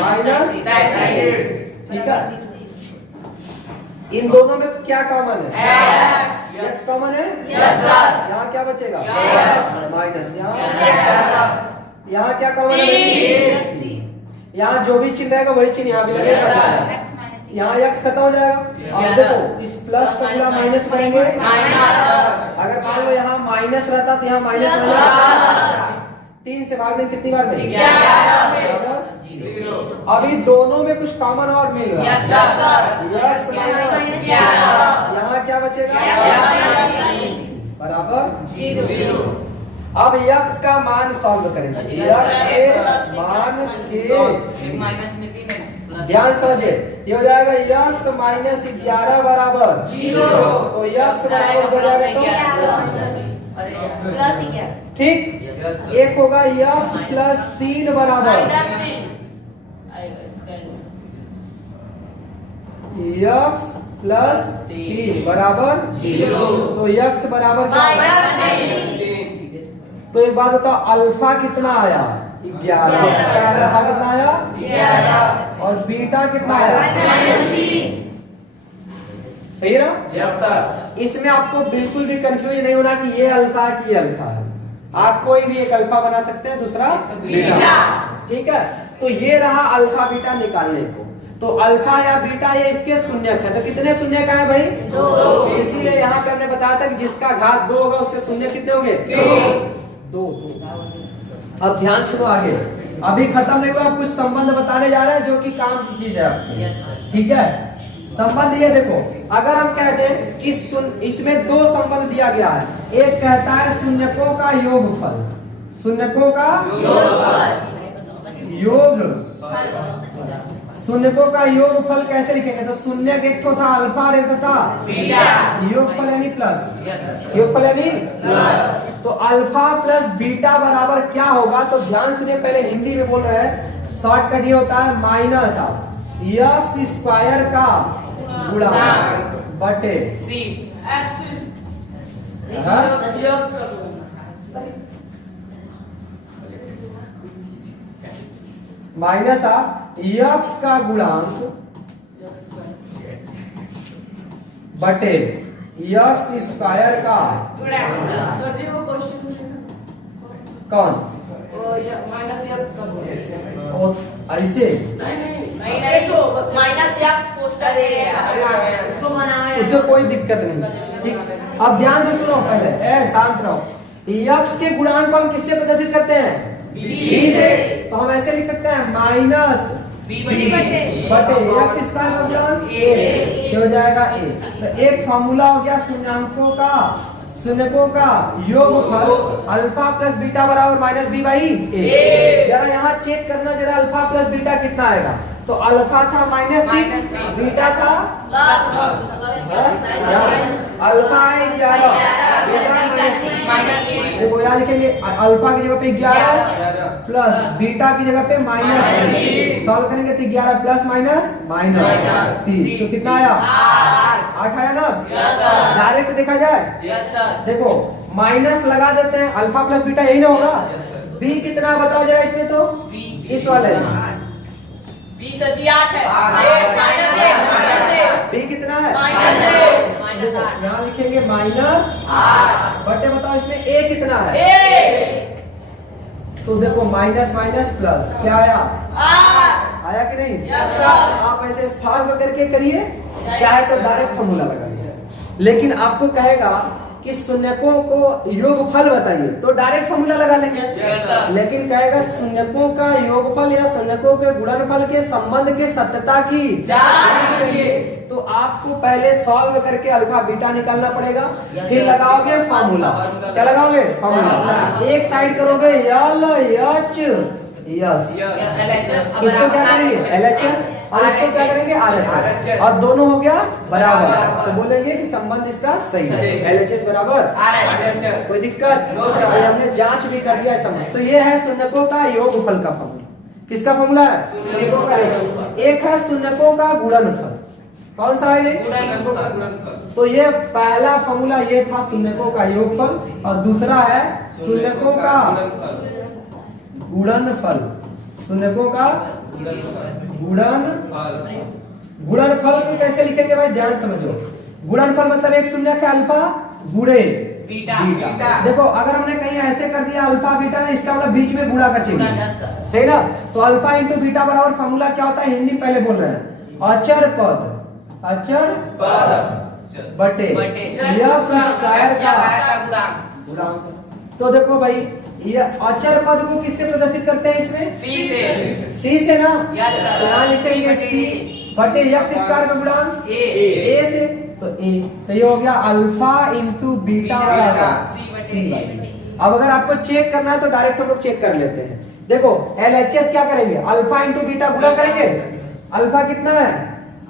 माइनस। ठीक है, इन दोनों में क्या कॉमन है? एक्स कॉमन है। यहाँ क्या बचेगा? माइनस। यहाँ क्या कॉमन है? यहाँ जो भी चिन्ह रहेगा वही चिन्ह यहाँ भी लगेगा। यहाँ एक्स खत्म हो जाएगा। और देखो इस प्लस का गुणा माइनस करेंगे। अगर मान लो यहाँ माइनस रहता तो यहाँ माइनस 3 से भाग दें कितनी बार में? 11। अभी दोनों में कुछ कॉमन और मिल रहा है। एक्स माइनस यहाँ क्या बचेगा? बराबर 0। अब यक्स का मान सॉल्व करेंगे। यक्स के मान के ध्यान समझिए, ये हो जाएगा यक्स माइनस 11 बराबर 0। तो यक्स बराबर हो जाएगा तो प्लस 11। ठीक, एक होगा यक्स प्लस 3 बराबर यक्स प्लस 3 बराबर 0। तो यक्स बराबर तो एक बात बताओ, अल्फा कितना आया? 11। अल्फा कितना आया? 11। और बीटा कितना आया? सही रहा? इसमें आपको बिल्कुल भी कंफ्यूज नहीं होना कि ये अल्फा है कि ये अल्फा है। आप कोई भी एक अल्फा बना सकते हैं, दूसरा बीटा। ठीक है, तो ये रहा अल्फा बीटा निकालने को। तो अल्फा या बीटा ये इसके शून्यक है। तो कितने शून्यक है भाई? 2। इसीलिए यहाँ पे हमने बताया था कि जिसका घात 2 होगा उसके शून्य कितने होंगे? 2। अब ध्यान सुनो आगे, अभी खत्म नहीं हुआ, कुछ संबंध बताने जा रहे हैं जो कि काम की चीज है आपकी। ठीक है, संबंध ये देखो, अगर हम कहते हैं कि इसमें 2 संबंध दिया गया है। एक कहता है शून्यकों का योगफल, शून्यकों का शून्यकों का योगफल कैसे लिखेंगे? तो शून्य एक तो था अल्फा और एक था बीटा। योगफल यानी प्लस, योगफल यानी प्लस। तो अल्फा प्लस बीटा बराबर क्या होगा? तो ध्यान सुनिए, पहले हिंदी में बोल रहे हैं। शॉर्टकट ये होता है माइनस एक्स स्क्वायर का गुणा बटे माइनस एक्स का गुणांक बटे एक्स स्क्वायर का सर जी वो क्वेश्चन कौन? ऐसे नहीं तो माइनस एक्स पोस्टर इसको बनाया है। उससे कोई दिक्कत नहीं। ठीक, अब ध्यान से सुनो, पहले शांत रहो। एक्स के गुणांक को हम किससे प्रदर्शित करते हैं? बी से। तो हम ऐसे लिख सकते हैं माइनस बटे एक्स स्क्वायर का गुणांक ए से, हो जाएगा ए। तो एक फॉर्मूला हो गया शून्यकों का योगफल अल्फा प्लस बीटा बराबर माइनस बी बाई ए। जरा यहाँ चेक करना, जरा अल्फा प्लस बीटा कितना आएगा? तो अल्फा था माइनस बी, बीटा था अल्फा है 11, बीटा माइनस। देखो यहाँ लिखेंगे अल्फा की जगह पे 11 प्लस बीटा की जगह पे माइनस। सॉल्व करेंगे तो 11 प्लस माइनस माइनस 3, तो कितना आया? 8 आया ना? डायरेक्ट देखा जाए, देखो माइनस लगा देते हैं, अल्फा प्लस बीटा यही ना होगा। बी कितना बताओ जरा इसमें, तो इस वाले बी सर जी 8 है -8 बी कितना है? -8 यहाँ लिखेंगे -8 बटे बताओ इसमें ए कितना है? तो देखो माइनस माइनस प्लस क्या आया? आया कि नहीं? Yes, sir. आप ऐसे सॉल्व करके करिए, चाहे तो डायरेक्ट फॉर्मूला लगाइए, लेकिन आपको कहेगा कि शून्यकों को योगफल बताइए तो डायरेक्ट फॉर्मूला लगा लेंगे। Yes, sir. लेकिन कहेगा शून्यकों का योगफल या शून्यकों के गुणनफल के संबंध के सत्यता की जांच करिए, तो आपको पहले सॉल्व करके अल्फा बीटा निकालना पड़ेगा, Yes, फिर sir. लगाओगे फॉर्मूला। क्या लगाओगे? फॉर्मूला। एक साइड करोगे यल एच यस, इसको क्या करेंगे? LHS, और इसको क्या करेंगे? RHS, और दोनों हो गया बराबर, तो बोलेंगे कि संबंध इसका सही है, LHS बराबर RHS। कोई दिक्कत? ये हमने जांच भी कर दिया है संबंध। तो ये है शून्यकों का योगफल का फॉर्मूला। किसका फॉर्मूला है? शून्यकों का योगफल। एक है शून्यकों का गुणनफल, कौन सा है? तो ये पहला फॉर्मूला ये था शून्यकों का योगफल, और दूसरा है शून्यकों का गुणनफल। शून्यकों का गुणनफल को कैसे लिखेंगे भाई? ध्यान समझो। गुणनफल मतलब एक शून्य का अल्फा गुणे बीटा। देखो अगर हमने कहीं ऐसे कर दिया अल्फा बीटा ना, इसका मतलब बीच में गुणा का चिन्ह, सही ना? तो अल्फा इंटू बीटा बराबर फॉर्मूला क्या होता है? हिंदी पहले बोल रहे हैं, अचर पद बटे यक्स स्क्वायर का गुणांक। तो देखो भाई ये अचर पद को किससे प्रदर्शित करते हैं? इसमें सी से ना, तो यहाँ लिखेंगे सी बटे यक्स स्क्वायर का गुणांक ए से, तो ए, तो ये हो गया अल्फा इंटू बीटा बराबर सी। अब अगर आपको चेक करना है तो डायरेक्ट हम लोग चेक कर लेते हैं। देखो LHS क्या करेंगे? अल्फा इंटू बीटा गुणा करेंगे, अल्फा कितना है?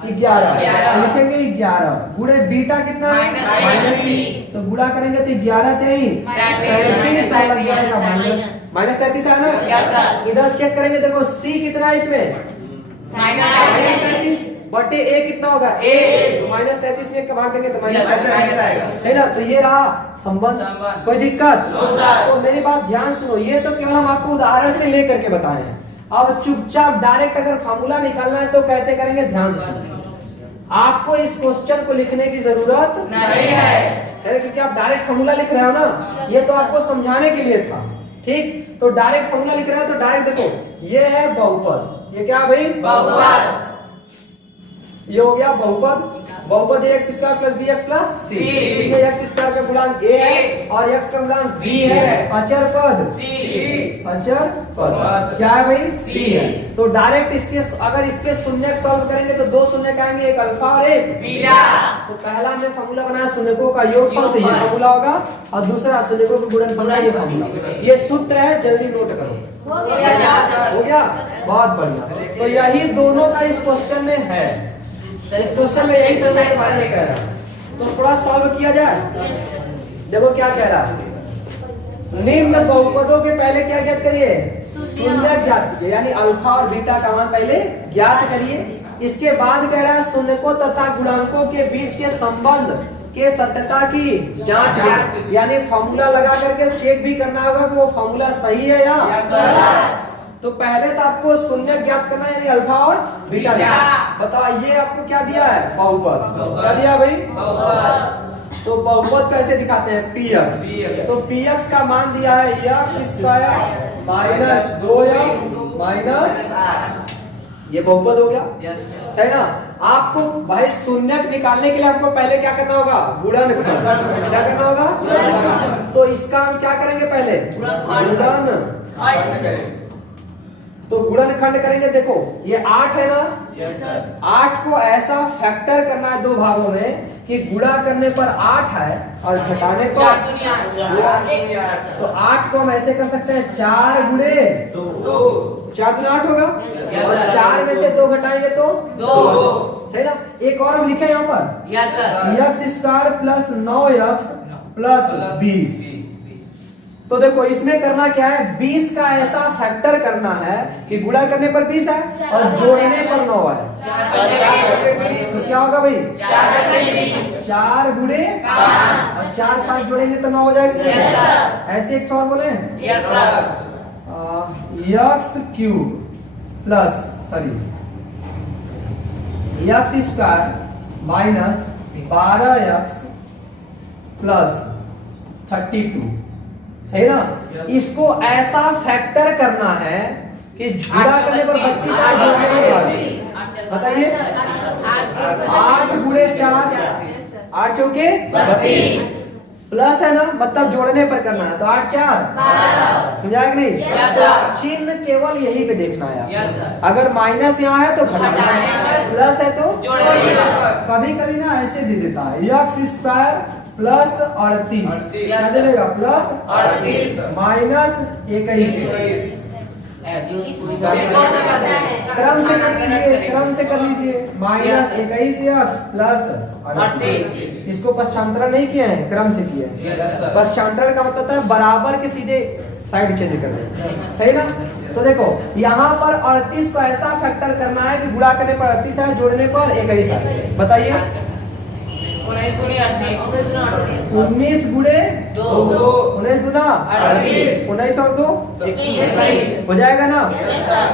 11, लिखेंगे 11 गुणे बीटा कितना है? -3, तो गुणा करेंगे तो 11 33 लग जाएगा, -33 है ना? इधर चेक करेंगे, देखो सी कितना है इसमें? -33 बटे ए कितना होगा? ए, तो -33 में भाग देंगे तो -33 आएगा, है ना? तो ये रहा संबंध। कोई दिक्कत? तो मेरी बात ध्यान सुनो, ये तो केवल हम आपको उदाहरण से लेकर के बताए हैं। अब चुपचाप डायरेक्ट अगर फॉर्मूला निकालना है तो कैसे करेंगे? ध्यान से सुनो। आपको इस क्वेश्चन को लिखने की जरूरत नहीं है, क्योंकि आप डायरेक्ट फॉर्मूला लिख रहे हो ना, ये तो आपको समझाने के लिए था, ठीक? तो डायरेक्ट फॉर्मूला लिख रहे हो तो डायरेक्ट देखो, ये है बहुपद, ये क्या भाई? बहुपद। ये हो गया बहुपद। बहुपद x square plus bx plus c, इसमें x स्क्वायर का गुणांक a है और x का गुणांक b है। अचर पद अचर पद क्या है भाई? c है। तो डायरेक्ट इसके अगर इसके शून्य सॉल्व करेंगे तो दो शून्य आएंगे, एक अल्फा और एक बीटा। तो पहला हमने फॉर्मूला बनाया शून्यकों का योगफल, तो ये फॉर्मूला होगा, और दूसरा शून्यकों का गुणनफल का ये फॉर्मूला। ये सूत्र है, जल्दी नोट करो। हो गया? बहुत बढ़िया। तो यही दोनों का इस क्वेश्चन में है, इस क्वेश्चन में यही तो कह रहा है। तो थोड़ा सॉल्व किया जाए। देखो क्या कह रहा है, निम्न बहुपदों के पहले क्या ज्ञात करिए? शून्य ज्ञात कीजिए, यानी अल्फा और बीटा का मान पहले ज्ञात करिए। इसके बाद कह रहा है शून्यकों तथा गुणांकों के बीच के संबंध के सत्यता की जांच करें, यानी फॉर्मूला लगा करके चेक भी करना होगा कि वो फॉर्मूला सही है या गलत। तो पहले तो आपको शून्य ज्ञात करना है, यानी अल्फा और बीटा। बताओ ये आपको क्या दिया है? बहुपद। क्या दिया भाई? तो बहुपद कैसे दिखाते हैं? px। तो px का मान दिया है x square minus 2x minus, ये बहुपद हो गया, सही ना? आपको भाई शून्य निकालने के लिए आपको पहले क्या करना होगा? गुणनखंड। क्या करना होगा? तो इसका हम क्या करेंगे? पहले गुणन, तो गुणनखंड करेंगे। देखो ये 8 है ना? 8 को ऐसा फैक्टर करना है दो भागों में कि गुणा करने पर 8 है और घटाने पर 4 तो 8 को हम ऐसे कर सकते हैं 4 गुणे 2, 4 गुना 8 होगा, और 4 में से 2 घटाएंगे तो 2, सही ना? एक और हम लिखे यहाँ पर x square plus 9x plus 20। तो देखो इसमें करना क्या है? 20 का ऐसा फैक्टर करना है कि गुणा करने पर 20 है और जोड़ने पर 9 है, तो क्या होगा भाई? 4 गुणे 5, और 4 5 जोड़ेंगे तो 9 हो जाएगा। ऐसे एक और बोले x cube plus x square minus 12x plus 32, सही ना। इसको ऐसा फैक्टर करना है कि जुड़ा करने पर 32 आ जाए। बताइए 8 गुणे 4, 8 चौके 32 प्लस है ना, मतलब जोड़ने पर करना है, तो 8 4 समझाया कि नहीं। तो चिन्ह केवल यही पे देखना है। अगर माइनस यहाँ है तो घटाना है, प्लस है तो कभी कभी ना ऐसे दे देता है एक्स स्क्वायर प्लस 38 क्या चलेगा, प्लस 38 माइनस 21। क्रम से कर लीजिए, क्रम से कर लीजिए। माइनस 21x प्लस 38, इसको पश्चांतरण नहीं किए हैं, क्रम से किए हैं। पश्चांतरण का मतलब है बराबर के सीधे साइड चेंज कर दें, सही ना। तो देखो यहाँ पर 38 को ऐसा फैक्टर करना है कि गुणा करने पर 38 है, जोड़ने पर 21 है। बताइए 19 गुणे 2, 19 दूना 38, 19 और 2 21 हो जाएगा ना।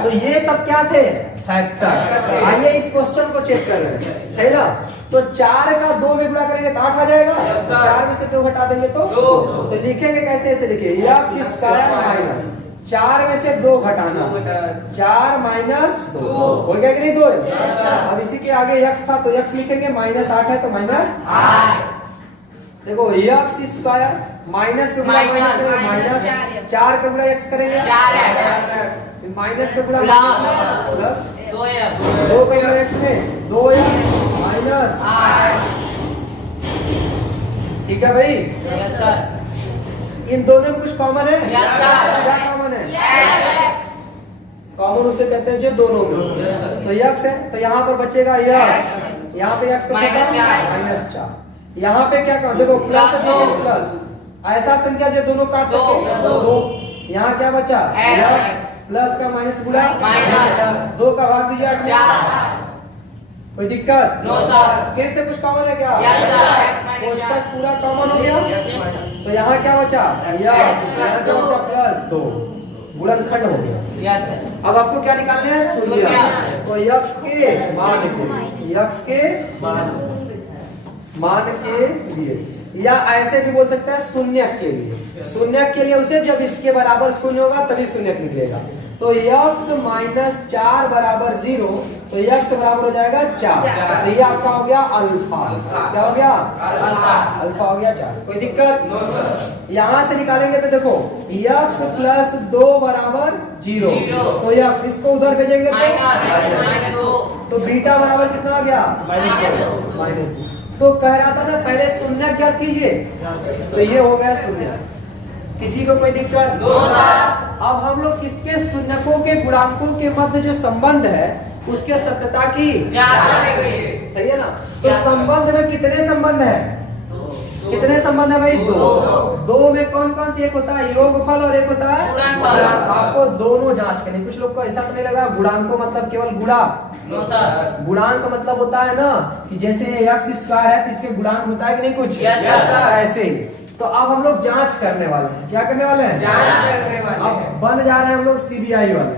तो ये सब क्या थे, फैक्टर। आइए इस क्वेश्चन को चेक कर रहे हैं, सही ना। तो 4 का 2 में गुणा करेंगे तो 8 आ जाएगा, 4 में से 2 घटा देंगे तो लिखेंगे कैसे, ऐसे लिखिए एक्स स्क्वायर माइनस 4 में से 2 घटाना, 4 माइनस 2 हो गया कि नहीं 2। अब इसी के आगे x था तो x लिखेंगे, माइनस 8 है तो माइनस 8। देखो एक्स स्क्वायर माइनस के गुणा माइनस करेंगे, माइनस 4 के गुणा x करेंगे, माइनस के गुणा प्लस 2 के गुणा x में 2x माइनस 8। ठीक है भाई, इन दोनों में कुछ कॉमन है, क्या कॉमन है, कॉमन उसे कहते हैं जो दोनों में। तो x है तो यहाँ पर बचेगा x, यहाँ पे x माइनस 4, यहाँ पे क्या कहो, देखो प्लस प्लस, ऐसा संख्या जो दोनों काट सकते, 2। यहाँ क्या बचा x प्लस का माइनस गुणा 2 का भाग दीजिए 8। कोई दिक्कत, फिर से कुछ कॉमन है क्या, कोष्टक पूरा कॉमन हो गया। तो यहाँ क्या बचा, प्लस 2 गुणनखंड हो गया। अब आपको क्या निकालना है, शून्य। तो x के मान के, x के मान के लिए, या ऐसे भी बोल सकते हैं शून्य के लिए। शून्य के लिए उसे जब इसके बराबर शून्य होगा तभी शून्य निकलेगा। तो x माइनस 4 बराबर 0, तो x बराबर हो जाएगा 4। तो ये आपका हो गया अल्फा। क्या हो गया, अल्फा हो गया 4। कोई दिक्कत, यहां से निकालेंगे तो देखो x प्लस 2 बराबर 0, तो x इसको उधर भेजेंगे तो बीटा बराबर कितना आ गया, माइनस 2। तो कह रहा था ना पहले शून्य ज्ञात कीजिए, तो ये हो गया शून्य। किसी को कोई दिक्कत, अब हम लोग किसके शून्यकों के गुणांकों के मध्य जो संबंध है उसके सत्यता की सही है ना। तो संबंध में कितने संबंध है, कितने संबंध है भाई, 2 में कौन कौन सी, एक होता है योगफल और एक होता है गुणांक। आपको दोनों जांच करनी। कुछ लोग को ऐसा तो नहीं लग रहा गुणांकों मतलब केवल गुणा, गुणांक मतलब होता है ना कि जैसे एक्स स्क्वायर है तो इसके गुणांक होता है कि नहीं कुछ, ऐसे ही। तो अब हम लोग जांच करने वाले हैं, क्या करने वाले हैं, जांच करने वाले। अब बन जा रहे हैं हम लोग सीबीआई वाले,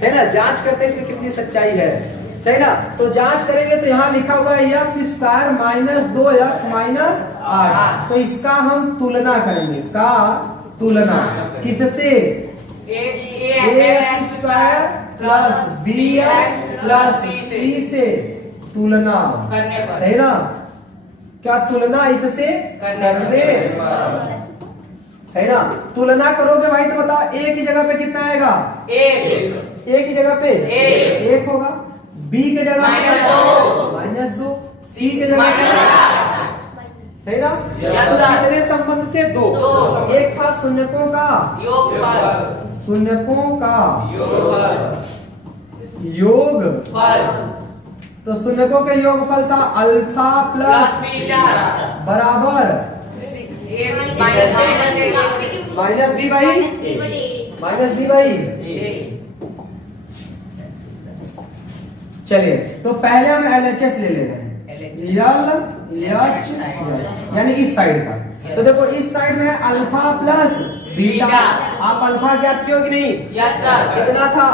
है ना। जांच करते इसमें कितनी सच्चाई है, सही ना। तो जांच करेंगे तो यहाँ लिखा हुआ है x square minus 2x minus 8, तो इसका हम तुलना करेंगे, का तुलना किससे, x square plus bx plus c से तुलना सही ना। क्या तुलना इससे करने, सही ना। तुलना करोगे भाई तो बताओ a की जगह पे कितना आएगा, a की जगह पे 1 होगा, b की जगह -2, c की जगह सही ना। तो कितने संबंध थे, 2। एक था शून्यकों का योगफल, शून्यकों का योगफल। तो शून्यकों के योगफल था अल्फा प्लस बीटा बराबर माइनस बी बाई चलिए तो पहले हम LHS ले ले रहे हैं, यानी इस साइड का। तो देखो इस साइड में है अल्फा प्लस बीटा। आप अल्फा ज्ञात किया कि नहीं, कितना था,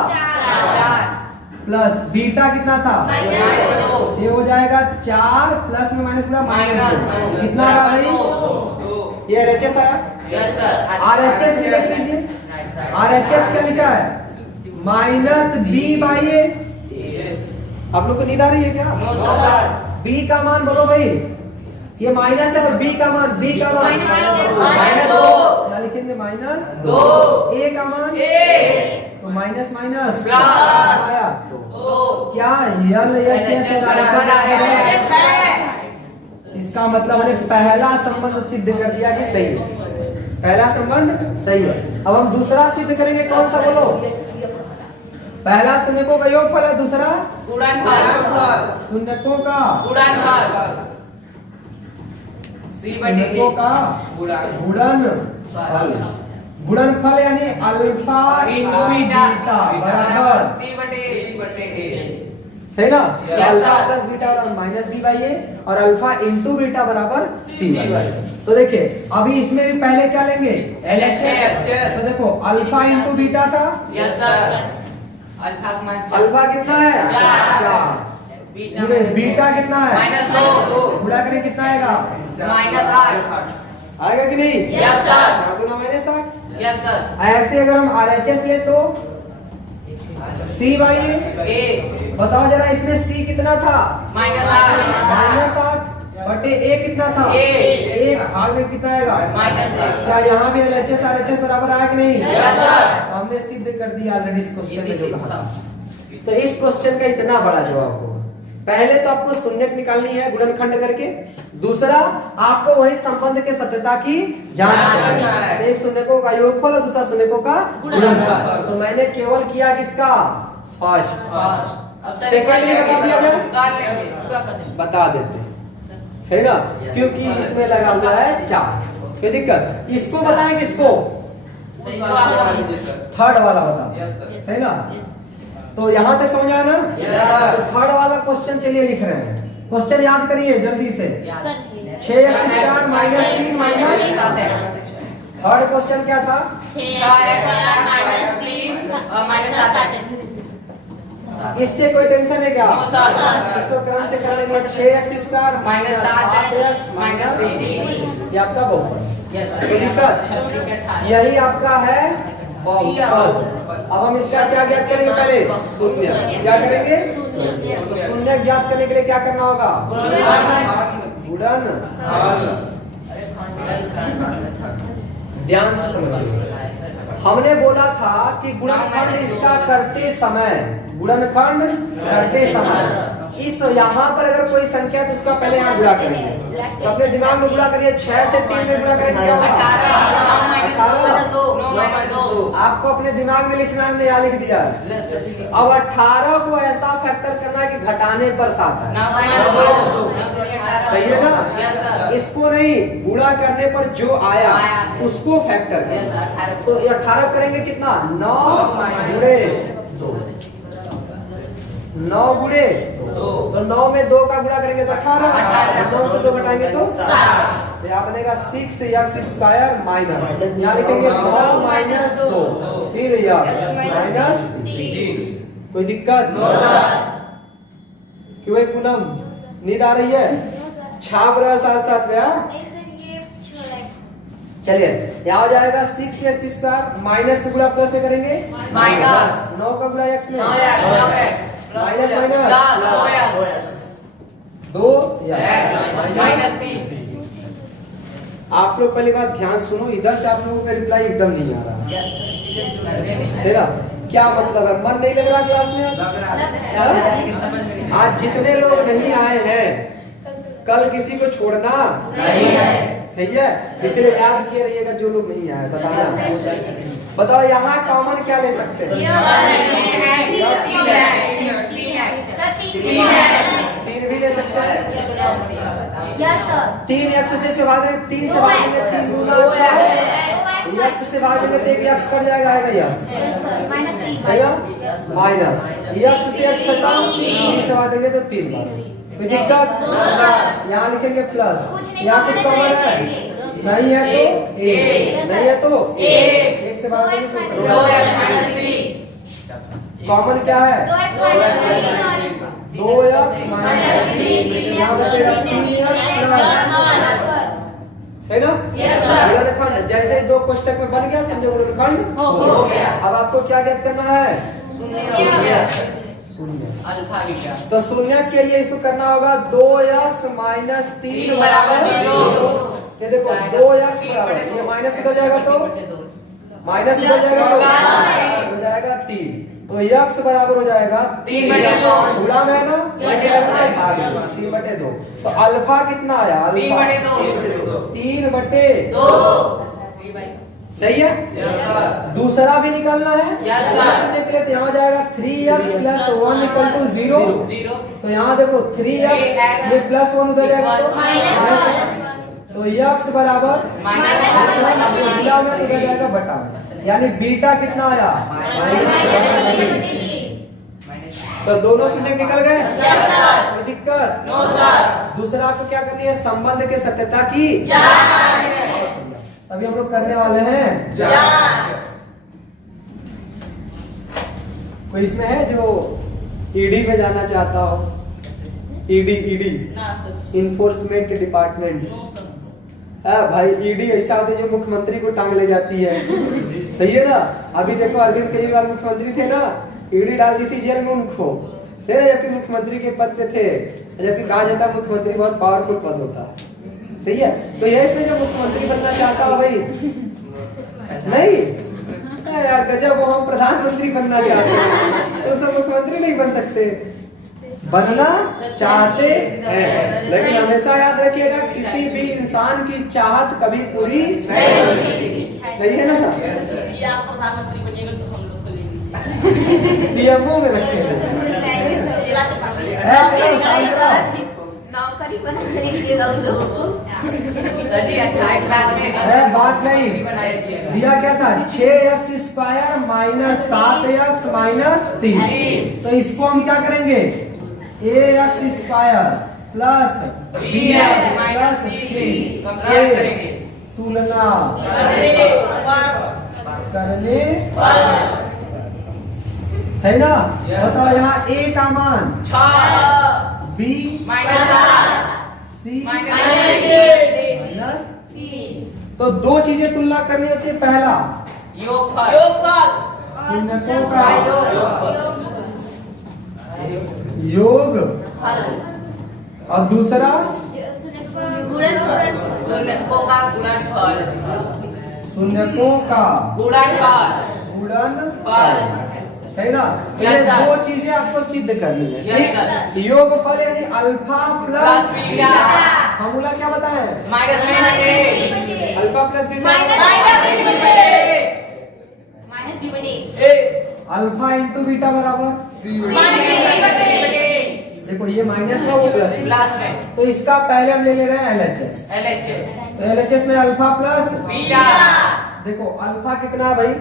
प्लस बीटा कितना था, ये हो जाएगा 4 प्लस में माइनस पूरा माइनस, कितना आ रहा भाई, ये RHS आया। RHS भी लिख लीजिए, RHS क्या लिखा है, माइनस बी बाई ए। आप लोग को नींद आ रही है क्या? बी का मान बोलो भाई, ये माइनस है और बी का मान माइनस 2, क्या लिखेंगे, माइनस 2, ए का मान तो माइनस माइनस प्लस आया 2, क्या LHS बराबर RHS है। इसका मतलब हमने पहला संबंध सिद्ध कर दिया कि सही है, पहला संबंध सही है। अब हम दूसरा सिद्ध करेंगे, कौन सा बोलो, पहला शून्यकों का योगफल है, दूसरा गुणनफल, शून्यकों का गुणनफल, शून्यकों का गुणनफल, गुणनफल यानी अल्फा इंटू बीटा बराबर सही ना, Yes, alpha sir. Plus beta और माइनस बी बाई ए और अल्फा इंटू बीटा बराबर सी बाई ए। तो देखिए अभी इसमें भी पहले क्या लेंगे, LHS। तो देखो अल्फा इंटू बीटा था, यस सर, अल्फा का मान 4, अल्फा कितना है, 4, गुणे बीटा कितना है, -2, गुणा करें कितना आएगा, -8, आएगा कि नहीं, यस सर, 4 दूना -8। यस सर, ऐसे अगर हम RHS ले तो सी बाई ए, ए बताओ जरा इसमें सी कितना था, -8, -8 बटे ए कितना था, ए। एक भाग में कितना आएगा, -1, क्या यहाँ भी LHS RHS बराबर आया कि नहीं, यस सर, हमने सिद्ध कर दिया ऑलरेडी इस क्वेश्चन में ये जो सिद्ध कहा था। था। तो इस क्वेश्चन का इतना बड़ा जवाब होगा, पहले तो आपको शून्यक निकालनी है गुणनखंड करके, दूसरा आपको वही संबंध के सत्यता की जांच करनी है। एक शून्यकों का योगफल और दूसरा शून्यकों का गुणनफल। तो मैंने केवल किया किसका, फर्स्ट, सेकंड में बता दिया जाए, बता देते हैं सही ना, क्योंकि इसमें लगा हुआ है 4, क्या दिक्कत, इसको बताएं किसको, सही तो आपका थर्ड वाला बता, सही ना। तो यहां तक समझ आया ना, तो थर्ड वाला क्वेश्चन चलिए लिख रहे हैं, क्वेश्चन याद करिए जल्दी से, 6x² -3 माइनस, थर्ड क्वेश्चन क्या था, 4x-3 इससे कोई टेंशन है क्या, नो सर। इसको क्रम से कर लेंगे, 6x² -7x -3 ये आपका बहुपद, कोई दिक्कत, यही आपका है बहुपद। अब हम इसका क्या ज्ञात करेंगे, पहले शून्य, क्या करेंगे, तो शून्य ज्ञात करने के लिए क्या करना होगा, गुणन, ध्यान से समझिए, हमने बोला था कि गुणनखंड इसका करते समय, गुणनखंड करते समय इस यहाँ पर अगर कोई संख्या तो उसका पहले यहाँ गुणा करेंगे, तो अपने दिमाग में गुणा करिए, 6 से 3 में गुणा करेंगे क्या होगा, 18। आपको अपने दिमाग में लिखना है, हमने यहाँ लिख दिया। अब 18 को ऐसा फैक्टर करना है कि घटाने पर 7 है, सही है ना, इसको नहीं, गुणा करने पर जो आया उसको फैक्टर करना। तो 18 करेंगे कितना, 9 गुणे 2, 9 गुणे 2, तो 9 में 2 का गुणा करेंगे तो 18, 9 से 2 घटाएंगे तो 7, तो यहाँ बनेगा 6x² माइनस, यहाँ लिखेंगे 9 माइनस 2, फिर x माइनस 3। कोई दिक्कत, क्यों भाई पूनम नींद आ रही है, छाप रहा साथ साथ में, चलिए यहाँ हो जाएगा 6x² माइनस का गुणा प्लस से करेंगे, माइनस 9 का गुणा x में, माइनस दो -3। आप लोग पहले बात ध्यान सुनो, इधर से आप लोगों का रिप्लाई एकदम नहीं आ रहा तेरा, क्या मतलब है, मन नहीं लग रहा क्लास में, आज जितने लोग नहीं आए हैं कल किसी को छोड़ना नहीं है, सही है, इसलिए याद किए रहिएगा जो लोग नहीं आए, बताओ यहाँ कॉमन क्या ले सकते हैं, 3 भी ले सकते हैं, 3x से भागेंगे, 3 से भागेंगे, 3 दूना 6, x से भागेंगे तो एक x कट जाएगा, आएगा x माइनस, x से x कटा, 3 से भागेंगे तो 3 बार, कोई दिक्कत, यहाँ लिखेंगे प्लस, यहाँ कुछ कॉमन है, नहीं है तो नहीं है तो 1 से भागेंगे तो 2, कॉमन क्या है? 2x माइनस 3 2x माइनस 3, यहाँ बचेगा 3x प्लस, है ना? गुणनखंड जैसे ही दो कोष्टक में बन गया समझो गुणनखंड हो गया। अब आपको क्या ज्ञात करना है? शून्य। Alpha beta. तो शून्य के लिए इसको करना होगा 2x माइनस 3 बराबर 0। ये देखो 2x बराबर, ये माइनस उधर जाएगा तो माइनस उधर जाएगा तो हो जाएगा 3, तो x बराबर हो जाएगा 3/2। गुलाम है ना? 3/2। तो अल्फा कितना आया? 3/2। 3/2 सही है। दूसरा भी निकालना है। करने के लिए तो यहाँ जाएगा 3x प्लस 1 इक्वल टू 0। तो यहाँ देखो 3x, ये प्लस 1 उधर जाएगा तो तो x बराबर गुला में इधर जाएगा बटा में, यानी बीटा कितना आया? तो दोनों शून्य निकल गए। कोई दिक्कत? दूसरा आपको क्या करनी है? संबंध के सत्यता की अभी हम लोग करने वाले हैं कोई इसमें है जो ईडी में जाना चाहता हो? ED enforcement department. भाई ईडी ऐसा होता है जो मुख्यमंत्री को टांग ले जाती है। सही है ना? अभी देखो अरविंद केजरीवाल मुख्यमंत्री थे ना, ईडी डाल दी थी जेल में उनको, जबकि मुख्यमंत्री के पद पे थे, जबकि कहा जाता है मुख्यमंत्री बहुत पावरफुल पद होता है। सही है। तो ये इसमें जो मुख्यमंत्री बनना चाहता हो भाई नहीं यार गजब, वो हम प्रधानमंत्री बनना चाहते हैं तो सब मुख्यमंत्री नहीं बन सकते, बनना चाहते हैं। लेकिन हमेशा याद रखिएगा किसी भी इंसान की चाहत कभी पूरी नहीं होती। सही है ना? कि आप प्रधानमंत्री बनिएगा तो हम लोग को लेंगे पीएमओ में रखेंगे। जिला चौकी नौकरी बना लीजिएगा उन लोगों को। सर जी 28 लाख में बात नहीं दिया क्या था? 6x square minus 7x minus 3। तो इसको हम क्या करेंगे? ax square plus bx minus c से तुलना करने सही ना? बताओ यहाँ a का मान 6 b माइनस c माइनस तो दो चीजें तुलना करनी होती है। पहला योगफल शून्यकों का योग और दूसरा शून्यकों का गुणनफल गुणनफल। सही ना? तो ये Yes, sir. दो चीजें आपको सिद्ध करनी है। Yes, sir. योगफल यानी अल्फा प्लस बीटा फॉर्मूला क्या बता है? Minus b alpha plus beta alpha into beta बराबर देखो ये माइनस में वो प्लस में तो इसका पहले हम ले ले रहे हैं LHS। LHS तो LHS में अल्फा प्लस बीटा देखो अल्फा कितना है भाई?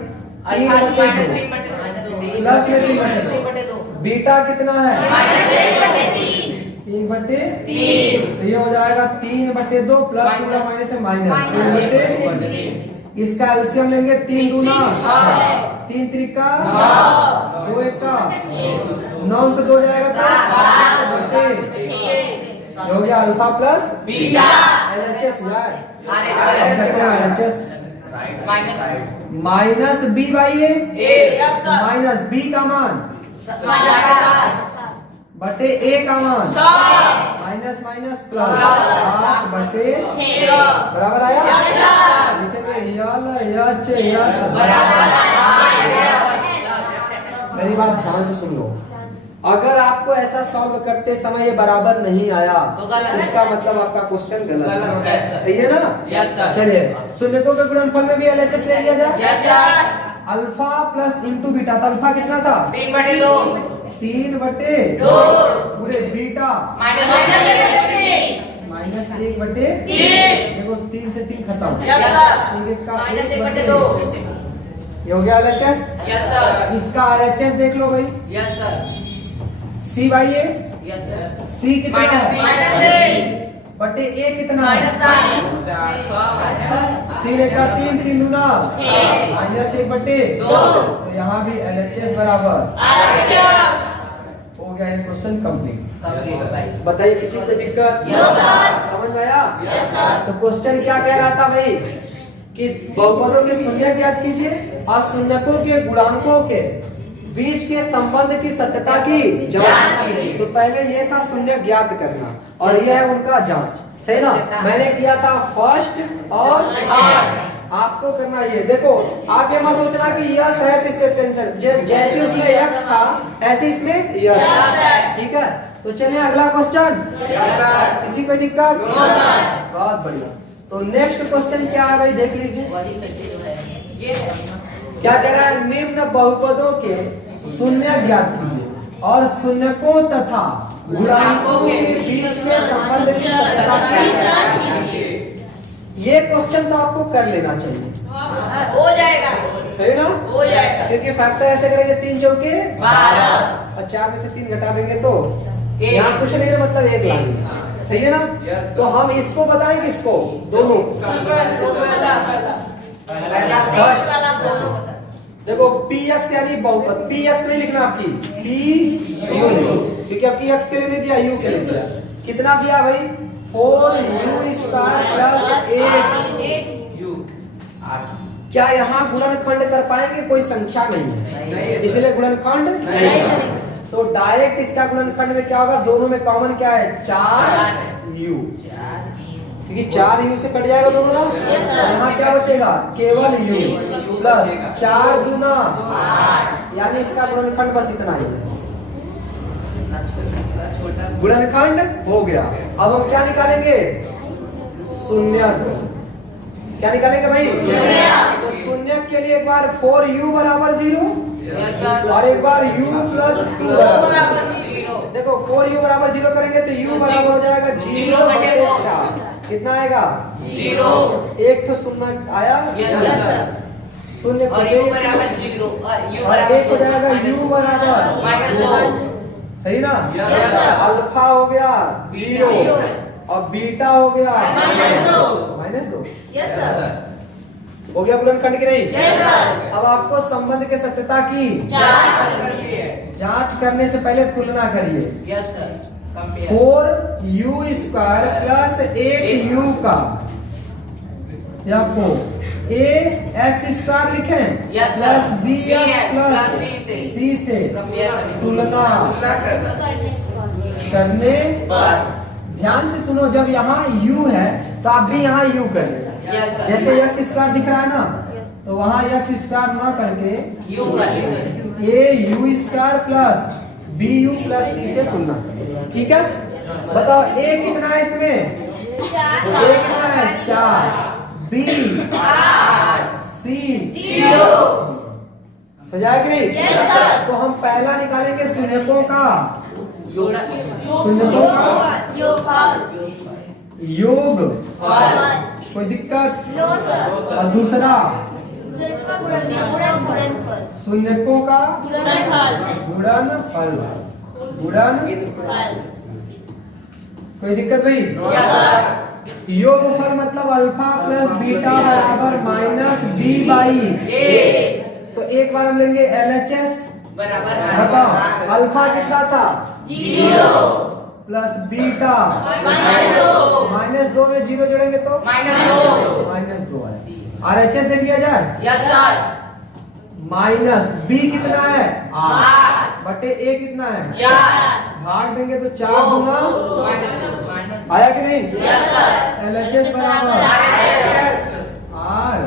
अल्फा माइनस 3/2 3/2 प्लस में 3/2 बीटा कितना है? 1/3 तो ये हो जाएगा 3/2 प्लस गुना माइनस है माइनस 1/3। इसका एलसीएम लेंगे 3 दूना 3 त्रिका 2 एका 9 से 2 जाएगा तो 7 हो गया अल्फा प्लस बीटा LHS हुआ है। RHS LHS minus b by a minus b का मान बटे ए का मान माइनस माइनस प्लस 8/6 बराबर आया? लिखेंगे मेरी बात ध्यान से सुन लो। अगर आपको ऐसा सॉल्व करते समय ये बराबर नहीं आया तो गलत है। इसका मतलब आपका क्वेश्चन गलत है। सही है ना? Yes, sir. चलिए शून्यकों के गुणनफल में भी LHS ले लिया जाए। Yes, sir. Alpha plus into beta तो अल्फा कितना था? 3/2 3/2 पूरे बीटा माइनस माइनस 1/3 देखो 3 से 3 खत्म Yes, sir. एक का माइनस 1/2 ये हो गया LHS। Yes, sir. इसका RHS देख लो भाई Yes, sir. C by A Yes, sir. C कितना माइनस है? बी बटे ए कितना है? 3 1 3 3 दूना माइनस 1/2 तो यहाँ भी LHS बराबर हो गया ये क्वेश्चन कंप्लीट। बताइए किसी को दिक्कत? समझ में आया? तो क्वेश्चन क्या कह रहा था भाई कि बहुपदों के शून्य ज्ञात कीजिए और शून्यकों के गुणांकों के बीच के संबंध की सत्यता की जांच कीजिए। तो पहले ये था शून्य ज्ञात करना और ये है उनका जांच, सही ना? मैंने किया था फर्स्ट और थर्ड, आपको करना ये। देखो आप ये मत सोचना कि यस है तो इससे टेंशन, जैसे उसमें यक्स था ऐसे इसमें यस है, ठीक है? तो चलिए अगला क्वेश्चन। किसी कोई दिक्कत? बहुत बढ़िया। तो नेक्स्ट क्वेश्चन क्या है भाई, देख लीजिए क्या कह रहा है। निम्न बहुपदों के शून्य ज्ञात कीजिए और शून्यकों तथा गुणांकों के बीच के संबंध की सत्यता की जांच कीजिए। ये क्वेश्चन तो आपको कर लेना चाहिए, हो जाएगा, सही ना? हो जाएगा, क्योंकि फैक्टर ऐसे करेंगे 3 चौके 12 और 4 में से 3 घटा देंगे तो यहाँ कुछ नहीं, मतलब 1 लाएंगे, सही है ना? तो हम इसको बताएं किसको? दोनों। देखो px यानी बहुपद, px नहीं लिखना आपकी, p u लिखो क्योंकि आपकी x के लिए नहीं दिया, u के लिए दिया। कितना दिया भाई? 4u² plus 8u। क्या यहाँ गुणनखंड कर पाएंगे? कोई संख्या नहीं है, इसलिए गुणनखंड नहीं। तो डायरेक्ट इसका गुणनखंड में क्या होगा? दोनों में कॉमन क्या है? 4u, क्योंकि 4u से कट जाएगा दोनों ना। यहाँ क्या बचेगा? केवल u प्लस 4 दूना, यानी इसका गुणनखंड बस इतना ही है। गुणनखंड हो गया। अब हम क्या निकालेंगे? शून्य। क्या निकालेंगे भाई? तो शून्य के लिए एक बार 4u बराबर 0 और एक बार u प्लस 2 बराबर 0। देखो 4u बराबर 0 करेंगे तो u बराबर हो जाएगा 0/4। कितना आएगा? 0। एक तो शून्य आया, शून्य और u बराबर 0 और एक हो जाएगा u बराबर -2, सही ना? अल्फा हो गया 0 और बीटा हो गया -2। हो गया गुणनखंड की नहीं? अब आपको संबंध के सत्यता की जांच करने से पहले तुलना करिए। Yes sir, compare 4u² plus 8u का या को ax² लिखें प्लस bx प्लस c से तुलना करने पर ध्यान से सुनो, जब यहाँ u है तो आप भी यहाँ u करें। जैसे x² दिख रहा है ना, तो वहाँ x² ना करके u कर au² plus bu plus c से तुलना करें, ठीक है? बताओ a कितना है इसमें? a कितना है? 4, b 8, c 0। सजाया कि नहीं? तो हम पहला निकालेंगे शून्यकों का योग। कोई दिक्कत? और दूसरा शून्यकों का गुणनफल। कोई दिक्कत भाई? योगफल मतलब अल्फा प्लस बीटा बराबर -b/a। तो एक बार हम लेंगे LHS बराबर। बताओ अल्फा कितना था? 0 प्लस बीटा -2 में 0 जोड़ेंगे तो -2 है। RHS दे दिया जाए? Yes sir. माइनस b कितना है? 8 बटे a कितना है? 4 भाग देंगे तो 4 दूना आया कि नहीं? Yes sir. LHS बराबर R।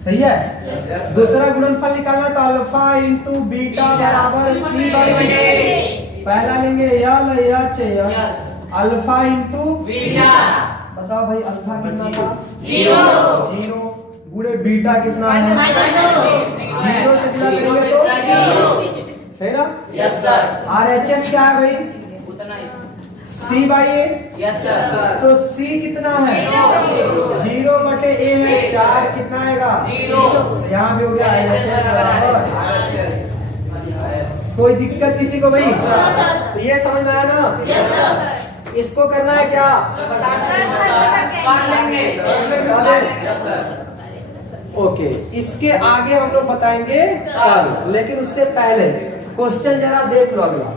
सही है। दूसरा गुणनफल निकालना तो अल्फा इंटू बीटा बराबर c/a। पहला लेंगे LHS अल्फा इंटू बीटा। बताओ भाई अल्फा कितना था? 0 गुणे बीटा कितना है? 0 से गुणा करेंगे तो सही ना? Yes sir. RHS क्या है भाई? उतना ही। c/a। Yes sir. तो c कितना है? 0 बटे a है 4, कितना आएगा? 0। यहाँ भी हो गया LHS बराबर। कोई दिक्कत किसी को भाई? तो ये समझ में आया ना? इसको करना है क्या? कर लेंगे। ओके, इसके आगे हम लोग बताएंगे कल, लेकिन उससे पहले क्वेश्चन जरा देख लो अगला।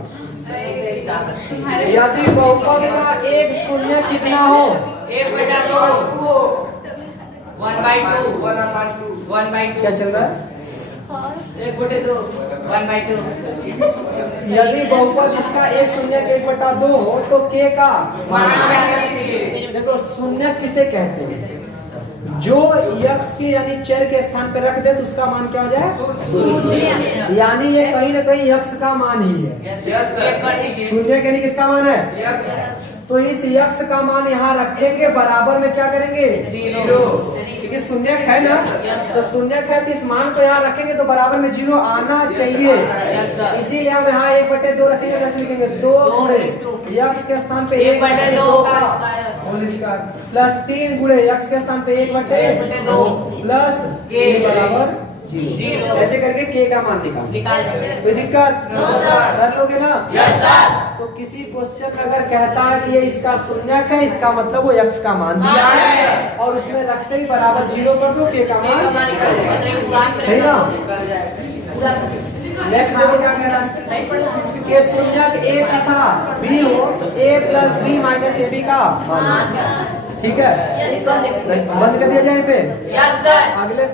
यदि बहुपद का एक शून्य कितना हो? 1/2 1/2 1/2 क्या चल रहा है? 1/2 1/2 यदि बहुपद इसका एक शून्य के 1/2 हो तो के का मान मान लीजिए। देखो शून्य किसे कहते हैं? जो यक्ष के यानी चर के स्थान पे रख दे तो उसका मान क्या हो जाए? यानी ये कहीं ना कहीं यक्ष का मान ही है। चेक कर दीजिए। शून्य यानी किसका मान है? तो इस यक्ष का मान यहाँ रखेंगे, बराबर में क्या करेंगे? 0, क्योंकि शून्य है ना, तो शून्य है तो इस मान को यहाँ रखेंगे तो बराबर में 0 आना चाहिए। इसीलिए हम यहाँ 1/2 रखेंगे, कैसे लिखेंगे? 2 यक्ष के स्थान पे 1/2 का होल स्क्वायर प्लस 3 गुणे यक्ष के स्थान पे 1/2 प्लस के बराबर 0। ऐसे करके के का मान निकाल। कोई दिक्कत कर लोगे ना? तो किसी क्वेश्चन में अगर कहता है कि ये इसका शून्यक है, इसका मतलब वो यक्ष का मान दिया है और उसमें रखते ही बराबर 0 कर दो, के का मान सही ना? नेक्स्ट देखो क्या कह रहा है कि शून्यक a तथा b हो तो a plus b minus ab का मान। ठीक है, बंद कर दिया जाए पे। Yes sir. अगले